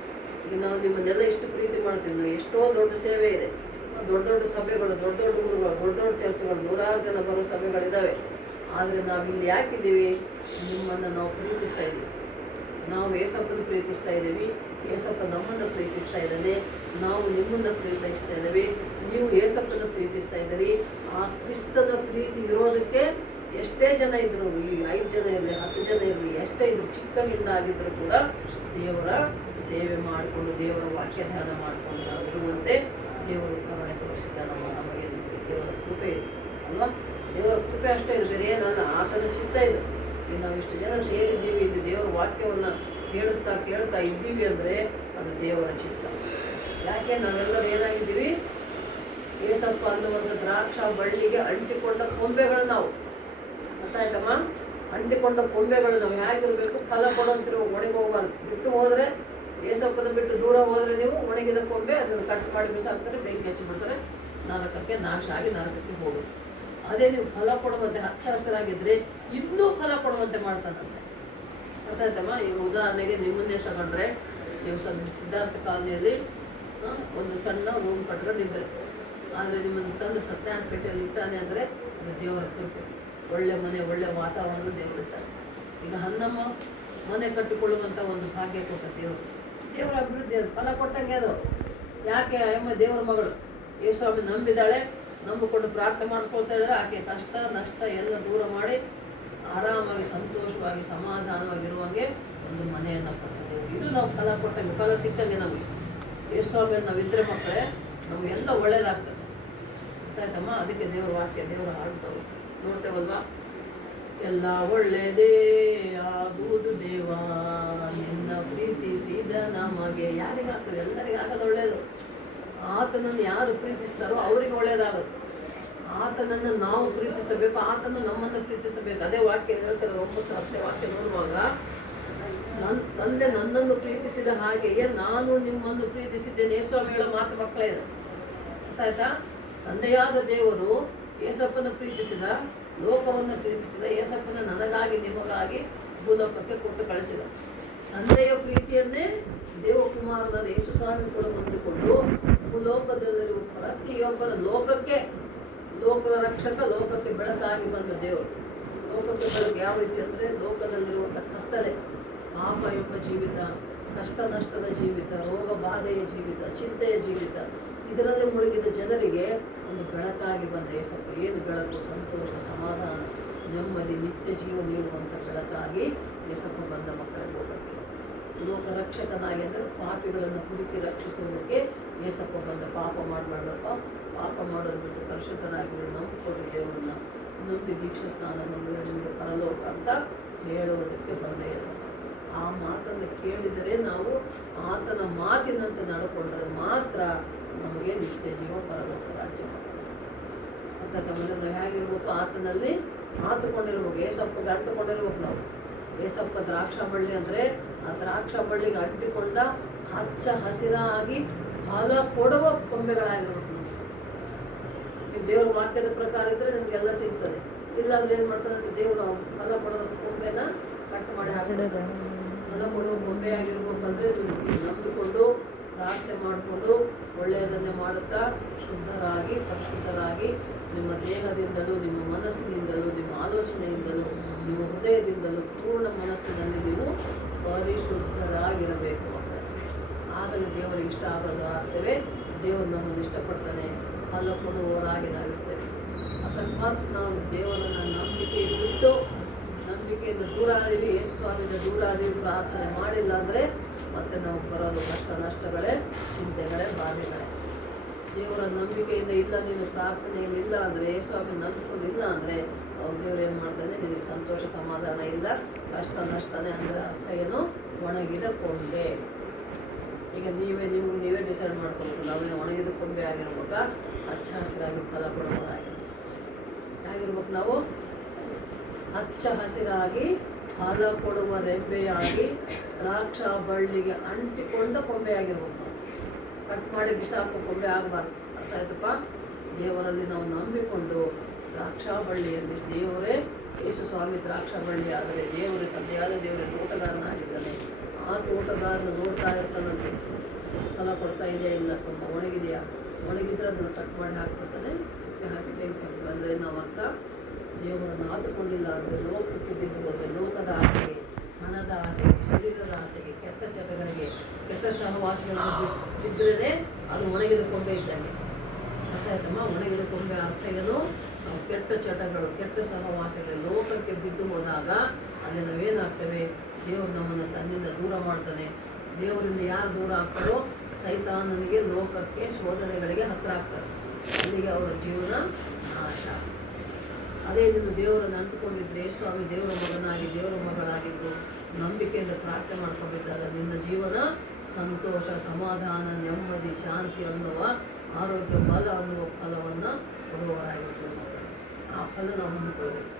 ಈಗ ನಾವು ನಿಮ್ಮನ್ನೆಲ್ಲ ಎಷ್ಟು ಪ್ರೀತಿ ಮಾಡ್ತೀವಿ. ಎಷ್ಟೋ ದೊಡ್ಡ ಸೇವೆ ಇದೆ, ದೊಡ್ಡ ದೊಡ್ಡ ಸಭೆಗಳು, ದೊಡ್ಡ ದೊಡ್ಡ ಊರುಗಳು, ದೊಡ್ಡ ದೊಡ್ಡ ಚರ್ಚ್ಗಳು, 100 ಜನ ಬರೋ ಸಭೆಗಳಿದ್ದಾವೆ. ಆದರೆ ನಾವಿಲ್ಲಿ ಯಾಕಿದ್ದೀವಿ? ನಿಮ್ಮನ್ನು ನಾವು ಪ್ರೀತಿಸ್ತಾ ಇದ್ದೀವಿ. ನಾವು ಏಸಪ್ಪನ ಪ್ರೀತಿಸ್ತಾ ಇದ್ದೀವಿ, ಏಸಪ್ಪ ನಮ್ಮನ್ನು ಪ್ರೀತಿಸ್ತಾ ಇದ್ದಾನೆ, ನಾವು ನಿಮ್ಮನ್ನು ಪ್ರೀತಿಸ್ತಾ ಇದ್ದೀವಿ, ನೀವು ಏಸಪ್ಪನ ಪ್ರೀತಿಸ್ತಾ ಇದ್ದೀರಿ. ಆ ಕ್ರಿಸ್ತನ ಪ್ರೀತಿ ಇರೋದಕ್ಕೆ ಎಷ್ಟೇ ಜನ ಇದ್ದರು, ಈ 5 ಜನ ಇರಲಿ, 10 ಜನ ಇರಲಿ, ಎಷ್ಟೇ ಇದ್ರು, ಚಿಕ್ಕ ಹಿಂಡಾಗಿದ್ದರೂ ಕೂಡ ದೇವರ ಸೇವೆ ಮಾಡಿಕೊಂಡು ದೇವರ ವಾಕ್ಯ ಧ್ಯಾನ ಮಾಡಿಕೊಂಡು ನಾವು ಇರುವಂತೆ ದೇವರು ಕರುಣೆ ತೋರಿಸಿದ ನಮಗೆ ದೇವರ ಕೃಪೆ ಇದೆ ಅಲ್ವಾ? ದೇವರ ಕೃಪೆ ಅಷ್ಟೇ ಇದೆ, ಬೇರೆ ಏನಲ್ಲ. ಆತನ ಚಿತ್ತ ಇದೆ. ಈಗ ನಾವು ಇಷ್ಟು ಜನ ಸೇರಿದ್ದೀವಿ, ಇಲ್ಲಿ ದೇವರ ವಾಕ್ಯವನ್ನು ಕೇಳ್ತಾ ಇದ್ದೀವಿ ಅಂದರೆ ಅದು ದೇವರ ಚಿತ್ತ. ಯಾಕೆ ನಾವೆಲ್ಲರೂ ಏನಾಗಿದ್ದೀವಿ? ಏಸಪ್ಪ ಅನ್ನುವಂಥ ದ್ರಾಕ್ಷ ಬಳ್ಳಿಗೆ ಅಂಟಿಕೊಂಡ ಕೊಂಬೆಗಳು ನಾವು. ಗೊತ್ತಾಯ್ತಮ್ಮ? ಅಂಟಿಕೊಂಡ ಕೊಂಬೆಗಳು ನಾವು ಹೇಗಿರಬೇಕು? ಫಲ ಕೊಡೋಂತಿರುವ, ಒಣಗಿ ಹೋಗಬಾರ್ದು. ಬಿಟ್ಟು ಹೋದರೆ, ಏಸಪ್ಪನ ಬಿಟ್ಟು ದೂರ ಹೋದರೆ ನೀವು ಒಣಗಿದ ಕೊಂಬೆ ಅದನ್ನು ಕಟ್ ಮಾಡಿ ಬಿಸಾಕ್ತಾರೆ, ಬೆಂಕಿ ಹಚ್ಚಿಬಿಡ್ತಾರೆ, ನರಕಕ್ಕೆ ನಾಶ ಆಗಿ ನರಕಕ್ಕೆ ಹೋಗುತ್ತೆ. ಅದೇ ನೀವು ಫಲ ಕೊಡುವಂತೆ ಹಚ್ಚ ಹಸಿರಾಗಿದ್ದರೆ ಇನ್ನೂ ಫಲ ಕೊಡುವಂತೆ ಮಾಡ್ತಾನಂತೆ. ಗೊತ್ತಾಯ್ತಮ್ಮ? ಈಗ ಉದಾಹರಣೆಗೆ ನಿಮ್ಮನ್ನೇ ತಗೊಂಡ್ರೆ, ನೀವು ಸಿದ್ಧಾರ್ಥ ಕಾಲನಿಯಲ್ಲಿ ಒಂದು ಸಣ್ಣ ರೂಮ್ ಕಟ್ಕೊಂಡಿದ್ದಾರೆ. ಆದರೆ ನಿಮ್ಮನ್ನು ತಂದು ಸತ್ಯನಾರಾಯಣಪೇಟೆಯಲ್ಲಿ ಇಟ್ಟಾನೆ ಅಂದರೆ ಅದು ದೇವರ ಕೃಪೆ. ಒಳ್ಳೆ ಮನೆ, ಒಳ್ಳೆ ವಾತಾವರಣ ದೇವರಿರ್ತಾರೆ. ಈಗ ಹನ್ನಮ್ಮ ಮನೆ ಕಟ್ಟಿಕೊಳ್ಳುವಂಥ ಒಂದು ಭಾಗ್ಯ ಕೊಟ್ಟ ದೇವರ ಅಭಿವೃದ್ಧಿ, ಅದು ಫಲ ಕೊಟ್ಟಂಗೆ. ಅದು ಯಾಕೆ? ಅಮ್ಮ ದೇವರ ಮಗಳು ಯೇಸುಸ್ವಾಮಿ ನಂಬಿದ್ದಾಳೆ, ನಂಬಿಕೊಂಡು ಪ್ರಾರ್ಥನೆ ಮಾಡ್ಕೊಳ್ತಾ ಇದ್ದಾಳೆ. ಆಕೆ ಕಷ್ಟ ನಷ್ಟ ಎಲ್ಲ ದೂರ ಮಾಡಿ ಆರಾಮಾಗಿ ಸಂತೋಷವಾಗಿ ಸಮಾಧಾನವಾಗಿರುವಂಗೆ ಒಂದು ಮನೆಯನ್ನು ಕೊಟ್ಟ ದೇವರು. ಇದು ನಾವು ಫಲ ಕೊಟ್ಟಂಗೆ, ಫಲ ಸಿಕ್ಕಂಗೆ ನಮಗೆ. ಯೇಸುಸ್ವಾಮಿಯನ್ನು ನಾವಿದ್ದರೆ ಮಕ್ಕಳೇ ನಮಗೆಲ್ಲ ಒಳ್ಳೇದಾಗ್ತದೆ. ಗೊತ್ತಾಯ್ತಮ್ಮ? ಅದಕ್ಕೆ ದೇವರ ವಾಕ್ಯ, ದೇವರ ಹಾಡ್ತವೆ ನೋಡ್ತೇವಲ್ವಾ? ಎಲ್ಲ ಒಳ್ಳೆಯದೇ ಆಗುವುದು ದೇವ ನಿನ್ನ ಪ್ರೀತಿಸಿದ ನಮಗೆ. ಯಾರಿಗಾಗ್ತದೆ? ಎಲ್ಲರಿಗಾಗದು ಒಳ್ಳೆಯದು. ಆತನನ್ನು ಯಾರು ಪ್ರೀತಿಸ್ತಾರೋ ಅವರಿಗೆ ಒಳ್ಳೆಯದಾಗುತ್ತೆ. ಆತನನ್ನು ನಾವು ಪ್ರೀತಿಸಬೇಕು, ಆತನು ನಮ್ಮನ್ನು ಪ್ರೀತಿಸಬೇಕು. ಅದೇ ವಾಕ್ಯ ಹೇಳ್ತಾರೆ 9-10 ವಾಕ್ಯ ನೋಡುವಾಗ, ನನ್ನ ತಂದೆ ನನ್ನನ್ನು ಪ್ರೀತಿಸಿದ ಹಾಗೆಯೇ ನಾನು ನಿಮ್ಮನ್ನು ಪ್ರೀತಿಸಿದ್ದೇನೆ. ಯೇಸುಸ್ವಾಮಿಗಳ ಮಾತು ಮಕ್ಕಳೇ ಇದೆ. ಗೊತ್ತಾಯ್ತಾ? ತಂದೆಯಾದ ದೇವರು ಏಸಪ್ಪನ ಪ್ರೀತಿಸಿದ, ಲೋಕವನ್ನು ಪ್ರೀತಿಸಿದ. ಏಸಪ್ಪನ ನನಗಾಗಿ ನಿಮಗಾಗಿ ಭೂಲೋಕಕ್ಕೆ ಕೊಟ್ಟು ಕಳಿಸಿದ. ತಂದೆಯ ಪ್ರೀತಿಯನ್ನೇ ದೇವಕುಮಾರನಾದ ಯೇಸುಸ್ವಾಮಿ ಕೂಡ ಹೊಂದಿಕೊಂಡು ಭೂಲೋಕದಲ್ಲಿರುವ ಪ್ರತಿಯೊಬ್ಬರ ಲೋಕಕ್ಕೆ ಲೋಕ ರಕ್ಷಕ, ಲೋಕಕ್ಕೆ ಬೆಳಕಾಗಿ ಬಂದ ದೇವರು. ಲೋಕಕ್ಕೆ ಬೆಳಕು ಯಾವ ರೀತಿ ಅಂದರೆ, ಲೋಕದಲ್ಲಿರುವಂಥ ಕತ್ತಲೆ, ಪಾಪ ಎಂಬ ಜೀವಿತ, ಕಷ್ಟ ನಷ್ಟದ ಜೀವಿತ, ರೋಗ ಬಾಧೆಯ ಜೀವಿತ, ಚಿಂತೆಯ ಜೀವಿತ, ಇದರಲ್ಲಿ ಮುಳುಗಿದ ಜನರಿಗೆ ಒಂದು ಬೆಳಕಾಗಿ ಬಂದ ಏಸಪ್ಪ. ಏನು ಬೆಳಕು? ಸಂತೋಷ, ಸಮಾಧಾನ, ನೆಮ್ಮದಿ, ನಿತ್ಯ ಜೀವ ನೀಡುವಂಥ ಬೆಳಕಾಗಿ ಏಸಪ್ಪ ಬಂದ ಮಕ್ಕಳ ಲೋಕಕ್ಕೆ. ಲೋಕ ರಕ್ಷಕನಾಗಿ ಅಂದರೆ ಪಾಪಿಗಳನ್ನು ಹುಡುಕಿ ರಕ್ಷಿಸುವುದಕ್ಕೆ ಏಸಪ್ಪ ಬಂದ. ಪಾಪ ಮಾಡಬೇಡಪ್ಪ, ಪಾಪ ಮಾಡೋದು ಬಿಟ್ಟು ಪರಿಶುದ್ಧರಾಗಿರೋ ನಂಬಿಕೊಂಡು ದೇವರನ್ನ ನಂಬಿ ದೀಕ್ಷಾ ಸ್ನಾನ ಹೊಂದಿದ ನಿಮಗೆ ಪರಲೋಕ ಅಂತ ಹೇಳುವುದಕ್ಕೆ ಬಂದ ಏಸಪ್ಪ. ಆ ಮಾತನ್ನು ಕೇಳಿದರೆ ನಾವು ಆತನ ಮಾತಿನಂತೆ ನಡ್ಕೊಂಡ್ರೆ ಮಾತ್ರ ನಮಗೆ ನಿತ್ಯ ಜೀವ ಪರಲೋಕ ರಾಜ್ಯ. ಅಂತ ಗಮನ ನಾವು ಹೇಗಿರ್ಬೇಕು, ಆತನಲ್ಲಿ ಆತುಕೊಂಡಿರ್ಬೇಕು, ಏಸಪ್ಪಗೆ ಅಂಟುಕೊಂಡಿರ್ಬೇಕು. ನಾವು ಏಸಪ್ಪ ದ್ರಾಕ್ಷ ಬಳ್ಳಿ ಅಂದರೆ ಆ ದ್ರಾಕ್ಷ ಬಳ್ಳಿಗೆ ಅಂಟಿಕೊಂಡ ಹಚ್ಚ ಹಸಿರಾಗಿ ಫಲ ಕೊಡುವ ಕೊಂಬೆಗಳಾಗಿರ್ಬೇಕು. ನೀವು ದೇವ್ರ ವಾಕ್ಯದ ಪ್ರಕಾರ ಇದ್ರೆ ನಿಮ್ಗೆಲ್ಲ ಸಿಗ್ತದೆ. ಇಲ್ಲಾಂದ್ರೆ ಏನು ಮಾಡ್ತಾನೆ ಅಂದರೆ ದೇವರು ಫಲ ಕೊಡೋದ ಕೊಂಬೆನ ಕಟ್ ಮಾಡಿ ಹಾಕಿಡೋದು. ಫಲ ಕೊಡುವ ಕೊಂಬೆ ಆಗಿರ್ಬೇಕಂದ್ರೆ ನಂಬಿಕೊಂಡು ಪ್ರಾರ್ಥನೆ ಮಾಡಿಕೊಂಡು ಒಳ್ಳೆಯದನ್ನೇ ಮಾಡುತ್ತಾ ಶುದ್ಧರಾಗಿ ಪರಿಶುದ್ಧರಾಗಿ ನಿಮ್ಮ ದೇಹದಿಂದಲೂ ನಿಮ್ಮ ಮನಸ್ಸಿನಿಂದಲೂ ನಿಮ್ಮ ಆಲೋಚನೆಯಿಂದಲೂ ನಿಮ್ಮ ಹೃದಯದಿಂದಲೂ ಪೂರ್ಣ ಮನಸ್ಸಿನಲ್ಲಿ ನೀವು ಪರಿಶುದ್ಧರಾಗಿರಬೇಕು. ಆಗಲೇ ದೇವರಿಗೆ ಇಷ್ಟ ಆಗೋದಾಗ್ತೇವೆ. ದೇವರು ನಮ್ಮನ್ನು ಇಷ್ಟಪಡ್ತಾನೆ, ಫಲ ಕೊಡುವವರಾಗಿ ನಾವಿರ್ತೇವೆ. ಅಕಸ್ಮಾತ್ ನಾವು ದೇವರನ್ನು ನಂಬಿಕೆಯಿಂದ ದೂರ ಆದೀವಿ, ಯೇಸು ಸ್ವಾಮಿಯಿಂದ ದೂರ ಆದೀವಿ, ಪ್ರಾರ್ಥನೆ ಮಾಡಿಲ್ಲ ಅಂದರೆ ಮತ್ತೆ ನಾವು ಬರೋದು ಕಷ್ಟ ನಷ್ಟಗಳೇ, ಚಿಂತೆಗಳೇ, ಬಾಧೆಗಳೇ. ದೇವರ ನಂಬಿಕೆಯಿಂದ ಇಲ್ಲ, ನೀನು ಪ್ರಾರ್ಥನೆಯಲ್ಲಿ ಇಲ್ಲ ಅಂದರೆ, ಯೇಸು ಸ್ವಾಮಿ ನಂಬಿಕೊಂಡಿಲ್ಲ ಅಂದರೆ ಅವಾಗ ದೇವರು ಏನು ಮಾಡ್ತಾನೆ, ನಿನಗೆ ಸಂತೋಷ ಸಮಾಧಾನ ಇಲ್ಲ, ಕಷ್ಟ ನಷ್ಟನೇ. ಅಂದರೆ ಅರ್ಥ ಏನು, ಒಣಗಿದ ಕೊಂಬೆ. ಈಗ ನೀವೇ ಡಿಸೈಡ್ ಮಾಡ್ಕೊಬೇಕು, ನಾವೇನು ಒಣಗಿದ ಕೊಂಬೆ ಆಗಿರ್ಬೇಕಾ, ಹಚ್ಚ ಹಸಿರಾಗಿ ಫಲ ಕೊಡುವವರಾಗಿರ್ಬೇಕು. ಆಗಿರ್ಬೇಕು ನಾವು ಹಚ್ಚ ಹಸಿರಾಗಿ ಫಲ ಕೊಡುವ ರೆಂಬೆಯಾಗಿ ದ್ರಾಕ್ಷ ಬಳ್ಳಿಗೆ ಅಂಟಿಕೊಂಡ ಕೊಂಬೆ ಆಗಿರ್ಬೇಕು. ನಾವು ಕಟ್ ಮಾಡಿ ಬಿಸಾಕೋ ಕೊಂಬೆ ಆಗಬಾರ್ದು. ಅರ್ಥ ಆಯ್ತಪ್ಪ? ದೇವರಲ್ಲಿ ನಾವು ನಂಬಿಕೊಂಡು ದ್ರಾಕ್ಷ ಬಳ್ಳಿಯಲ್ಲಿ ದೇವರೇ ಯೇಸು ಸ್ವಾಮಿ ದ್ರಾಕ್ಷ ಬಳ್ಳಿ ಆದರೆ ದೇವರೇ ತಂದೆಯಾದ ದೇವರೇ ತೋಟಗಾರನಾಗಿದ್ದಾನೆ. ಆ ತೋಟಗಾರನ ನೋಡ್ತಾ ಇರ್ತಾನಂತೆ, ಫಲ ಕೊಡ್ತಾ ಇದೆಯಾ ಇಲ್ಲ, ಕೊಂಬ ಒಣಗಿದೆಯಾ, ಒಣಗಿದ್ರೆ ಅದನ್ನು ಕಟ್ ಮಾಡಿ ಹಾಕ್ಬಿಡ್ತಾನೆ, ಹಾಕಿ ಬೆಂಕಿ ಹಾಕ್ತಾರೆ. ಅಂದರೆ ನಾವು ಅರ್ಥ ದೇವರನ್ನು ಆತುಕೊಂಡಿಲ್ಲ ಅಂದರೆ ಲೋಕಕ್ಕೆ ಬಿದ್ದು ಹೋದರೆ ಲೋಕದ ಆಸೆಗೆ, ಹಣದ ಆಸೆಗೆ, ಶರೀರದ ಆಸೆಗೆ, ಕೆಟ್ಟ ಚಟಗಳಿಗೆ, ಕೆಟ್ಟ ಸಹವಾಸಗಳಿಗೆ ಬಿದ್ದರೆ ಅದು ಒಣಗಿದ ಕೊಂಬೆ ಇದ್ದಂಗೆ. ಅರ್ಥ ಆಯ್ತಮ್ಮ? ಒಣಗಿದ ಕೊಂಬೆ ಅರ್ಥ ಏನು, ನಾವು ಕೆಟ್ಟ ಚಟಗಳು, ಕೆಟ್ಟ ಸಹವಾಸಗಳು ಲೋಕಕ್ಕೆ ಬಿದ್ದು ಹೋದಾಗ ಅಲ್ಲಿ ನಾವೇನಾಗ್ತೇವೆ, ದೇವರು ನಮ್ಮನ್ನು ತನ್ನಿಂದ ದೂರ ಮಾಡ್ತಾನೆ. ದೇವರಿಂದ ಯಾರು ದೂರ ಆಗ್ತಾರೋ ಸೈತಾನನಿಗೆ, ಲೋಕಕ್ಕೆ, ಶೋಧನೆಗಳಿಗೆ ಹತ್ತಿರ ಆಗ್ತಾರೆ. ಅಲ್ಲಿಗೆ ಅವರ ಜೀವನ ನಾಶ. ಅದೇ ನೀನು ದೇವರನ್ನು ಅಂಟುಕೊಂಡಿದ್ರೆ, ಸ್ವಾಮಿ ದೇವರ ಮಗನಾಗಿ ದೇವರ ಮಗಳಾಗಿದ್ದು ನಂಬಿಕೆಯಿಂದ ಪ್ರಾರ್ಥನೆ ಮಾಡ್ಕೊಂಡಿದ್ದಾಗ ನಿನ್ನ ಜೀವನ ಸಂತೋಷ, ಸಮಾಧಾನ, ನೆಮ್ಮದಿ, ಶಾಂತಿ ಅನ್ನುವ ಆರೋಗ್ಯ, ಬಲ ಅನ್ನುವ ಫಲವನ್ನು ಕೊಡುವವರಾಗಿರ್ತೀವಿ. ಆ ಫಲ ನಾವು ಹೊಂದಿಕೊಳ್ಳಬೇಕು.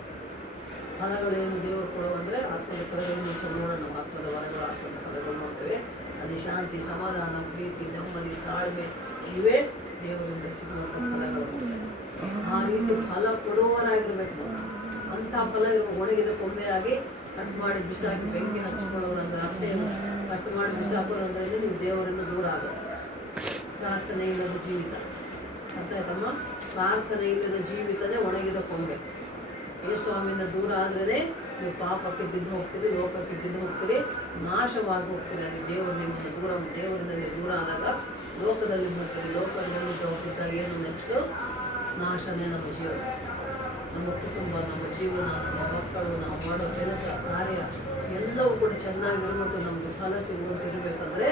ಫಲಗಳೇನು ದೇವರು ಕೊಡುವಂದರೆ ಆತ್ಮದ ಫಲಗಳನ್ನು ನೋಡೋಣ. ನಾವು ಆತ್ಮದ ವರಗಳು, ಆತ್ಮದ ಫಲಗಳು ನೋಡ್ತೇವೆ. ಅಲ್ಲಿ ಶಾಂತಿ, ಸಮಾಧಾನ, ಪ್ರೀತಿ, ನೆಮ್ಮದಿ, ತಾಳ್ಮೆ ಇವೇ ದೇವರಿಂದ ಸಿಗುವಂಥ ಫಲಗಳು. ಆ ರೀತಿ ಫಲ ಕೊಡುವವರಾಗಿರ್ಬೇಕು ನಾವು. ಅಂಥ ಫಲ ಇರುವ ಒಣಗಿದ ಕೊಂಬೆಯಾಗಿ ಕಟ್ ಮಾಡಿ ಬಿಸಾಕಿ ಬೆಂಕಿ ಹಚ್ಚಿಕೊಳ್ಳೋರು ಅಂದರೆ ಅರ್ಥ ಏನು? ಕಟ್ ಮಾಡಿ ಬಿಸಾಕೋದಂದ್ರೆ ನೀವು ದೇವರಿಂದ ದೂರ ಆಗೋದು. ಪ್ರಾರ್ಥನೆ ಇಲ್ಲದ ಜೀವಿತ. ಅರ್ಥ ಆಯ್ತಮ್ಮ? ಪ್ರಾರ್ಥನೆ ಇಲ್ಲದ ಜೀವಿತನೇ ಒಣಗಿದ ಕೊಂಬೆ. ಯೇಸು ಸ್ವಾಮಿಯಿಂದ ದೂರ ಆದ್ರೇ ನೀವು ಪಾಪಕ್ಕೆ ಬಿದ್ದು ಹೋಗ್ತೀರಿ, ಲೋಕಕ್ಕೆ ಬಿದ್ದು ಹೋಗ್ತೀರಿ, ನಾಶವಾಗಿ ಹೋಗ್ತೀರಿ. ಅಲ್ಲಿ ದೇವರಿಂದ ದೂರ ಆದಾಗ ಲೋಕದಲ್ಲಿ ಹೋಗ್ತೀರಿ. ಲೋಕದಲ್ಲಿ ಹೋಗಿದ್ದಾಗ ಏನು ನೆಕ್ಸ್ಟು ನಾಶನೇ ನಮ್ಮ ಜೀವನ, ನಮ್ಮ ಕುಟುಂಬ, ನಮ್ಮ ಜೀವನ, ನಮ್ಮ ಮಕ್ಕಳು, ನಾವು ಮಾಡೋ ಕೆಲಸ ಕಾರ್ಯ ಎಲ್ಲವೂ ಕೂಡ ಚೆನ್ನಾಗಿರ್ಬೇಕು. ನಮಗೆ ಫಲ ಸಿಗುವಂತೆ ಇರಬೇಕಂದ್ರೆ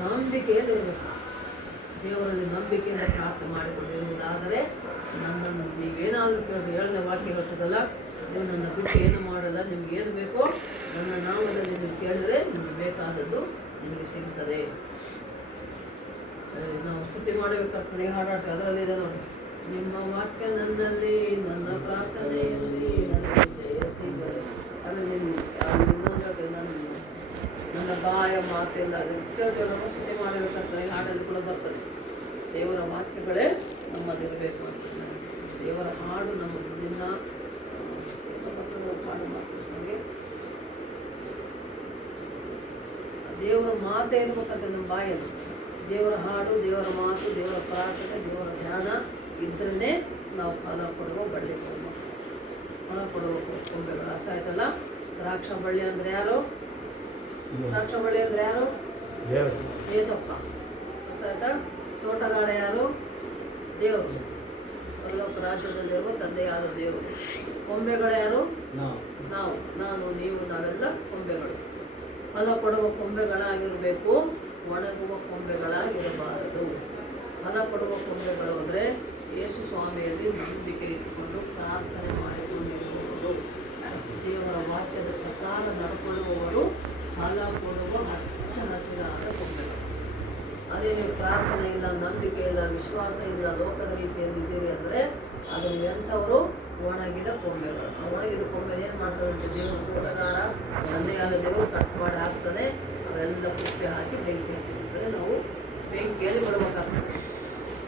ನಂಬಿಕೆಯಲ್ಲಿ ಇರಬೇಕು. ದೇವರಲ್ಲಿ ನಂಬಿಕೆಯಿಂದ ಪ್ರಾರ್ಥನೆ ಮಾಡಿಕೊಂಡಿರುವುದಾದರೆ ನನ್ನನ್ನು ನೀವೇನಾದರೂ ಕೇಳಿದ್ರೆ 7ನೇ ವಾಕ್ಯ ಹೇಳ್ತದಲ್ಲ, ನೀವು ನನ್ನ ಬಿಟ್ಟು ಏನು ಮಾಡಲ್ಲ, ನಿಮ್ಗೆ ಏನು ಬೇಕೋ ನನ್ನ ನಾಮದಲ್ಲಿ ನೀವು ಕೇಳಿದ್ರೆ ನಿಮಗೆ ಬೇಕಾದದ್ದು ನಿಮಗೆ ಸಿಗ್ತದೆ. ನಾವು ಸ್ತುತಿ ಮಾಡಬೇಕಾಗ್ತದೆ, ಹಾಡಾಡ್ತೀವಿ. ಅದರಲ್ಲಿದೆ ನೋಡಿ, ನಿಮ್ಮ ವಾಕ್ಯ ನನ್ನಲ್ಲಿ, ನನ್ನ ಪ್ರಾರ್ಥನೆಯಲ್ಲಿ ನನಗೆ ಜಯ ಸಿಗಲಿ. ಅದರಲ್ಲಿ ಇನ್ನೊಂದು ಹೇಳ್ತೇವೆ, ನನ್ನ ಬಾಯ ಮಾತೆಲ್ಲ ನಾವು ಸ್ತುತಿ ಮಾಡಬೇಕಾಗ್ತದೆ. ಹಾಡಲ್ಲಿ ಕೂಡ ಬರ್ತದೆ. ದೇವರ ವಾಕ್ಯಗಳೇ ನಮ್ಮಲ್ಲಿರಬೇಕು ಅಂತ. ದೇವರ ಹಾಡು ನಮ್ಮ ದಿನ ಹಾಡು ಮಾಡ್ತಾರೆ. ದೇವರ ಮಾತೇ ಇರ್ಬೇಕಂತ ನಮ್ಮ ಬಾಯಲ್ಲಿ. ದೇವರ ಹಾಡು, ದೇವರ ಮಾತು, ದೇವರ ಪ್ರಾರ್ಥನೆ, ದೇವರ ಧ್ಯಾನ ಇದ್ರೇ ನಾವು ಫಲ ಕೊಡುವ ಬಳ್ಳಿ ಕೊಂಬೆ, ಫಲ ಕೊಡುವ ಕೊಂಬೆಗಳು. ಅರ್ಥ ಆಯ್ತಲ್ಲ? ದ್ರಾಕ್ಷ ಬಳ್ಳಿ ಅಂದರೆ ಯಾರು? ದ್ರಾಕ್ಷ ಬಳ್ಳಿ ಅಂದರೆ ಯಾರು? ಏಸಪ್ಪ. ಅರ್ಥ ಆಯ್ತಾ? ತೋಟಗಾರ ಯಾರು? ದೇವರು. ಪರಲೋಕ ರಾಜ್ಯದಲ್ಲಿರುವ ತಂದೆಯಾದ ದೇವರು. ಕೊಂಬೆಗಳು ಯಾರು? ನಾವು, ನಾನು, ನೀವು, ನಾವೆಲ್ಲ ಕೊಂಬೆಗಳು. ಫಲ ಕೊಡುವ ಕೊಂಬೆಗಳಾಗಿರಬೇಕು, ಒಣಗುವ ಕೊಂಬೆಗಳಾಗಿರಬಾರದು. ಫಲ ಕೊಡುವ ಕೊಂಬೆಗಳು ಅಂದರೆ ಯೇಸು ಸ್ವಾಮಿಯಲ್ಲಿ ನಂಬಿಕೆ ಇಟ್ಟುಕೊಂಡು ಪ್ರಾರ್ಥನೆ ಮಾಡಿಕೊಂಡಿರುವವರು, ದೇವರ ವಾಕ್ಯದ ಪ್ರಕಾರ ನಡ್ಕೊಳ್ಳುವವರು ಫಲ ಕೊಡುವ ಹಚ್ಚ ಹಸಿರಾದ ಕೊಂಬೆಗಳು. ಅದೇ ನೀವು ಪ್ರಾರ್ಥನೆ ಇಲ್ಲ, ನಂಬಿಕೆ ಇಲ್ಲ, ವಿಶ್ವಾಸ ಇಲ್ಲ, ಲೋಕದ ರೀತಿಯಲ್ಲಿ ಇದ್ದೀರಿ ಅಂದರೆ ಅದು ಎಂಥವರು ಒಣಗಿದ ಕೊಂಬೆಗಳು. ಆ ಒಣಗಿದ ಕೊಂಬೆ ಏನು ಮಾಡ್ತದಂತೆ, ದೇವರು ತೋಟಗಾರ ತಂದೆಯಾದ ದೇವರು ಕಟ್ ಮಾಡಿ ಹಾಕ್ತಾನೆ. ಅವೆಲ್ಲ ಕುಪ್ಪೆ ಹಾಕಿ ಬೆಂಕಿ ಹಚ್ಚಿರ್ತಾರೆ. ನಾವು ಬೆಂಕಿಯಲ್ಲಿ ಬರಬೇಕಾಗ್ತದೆ.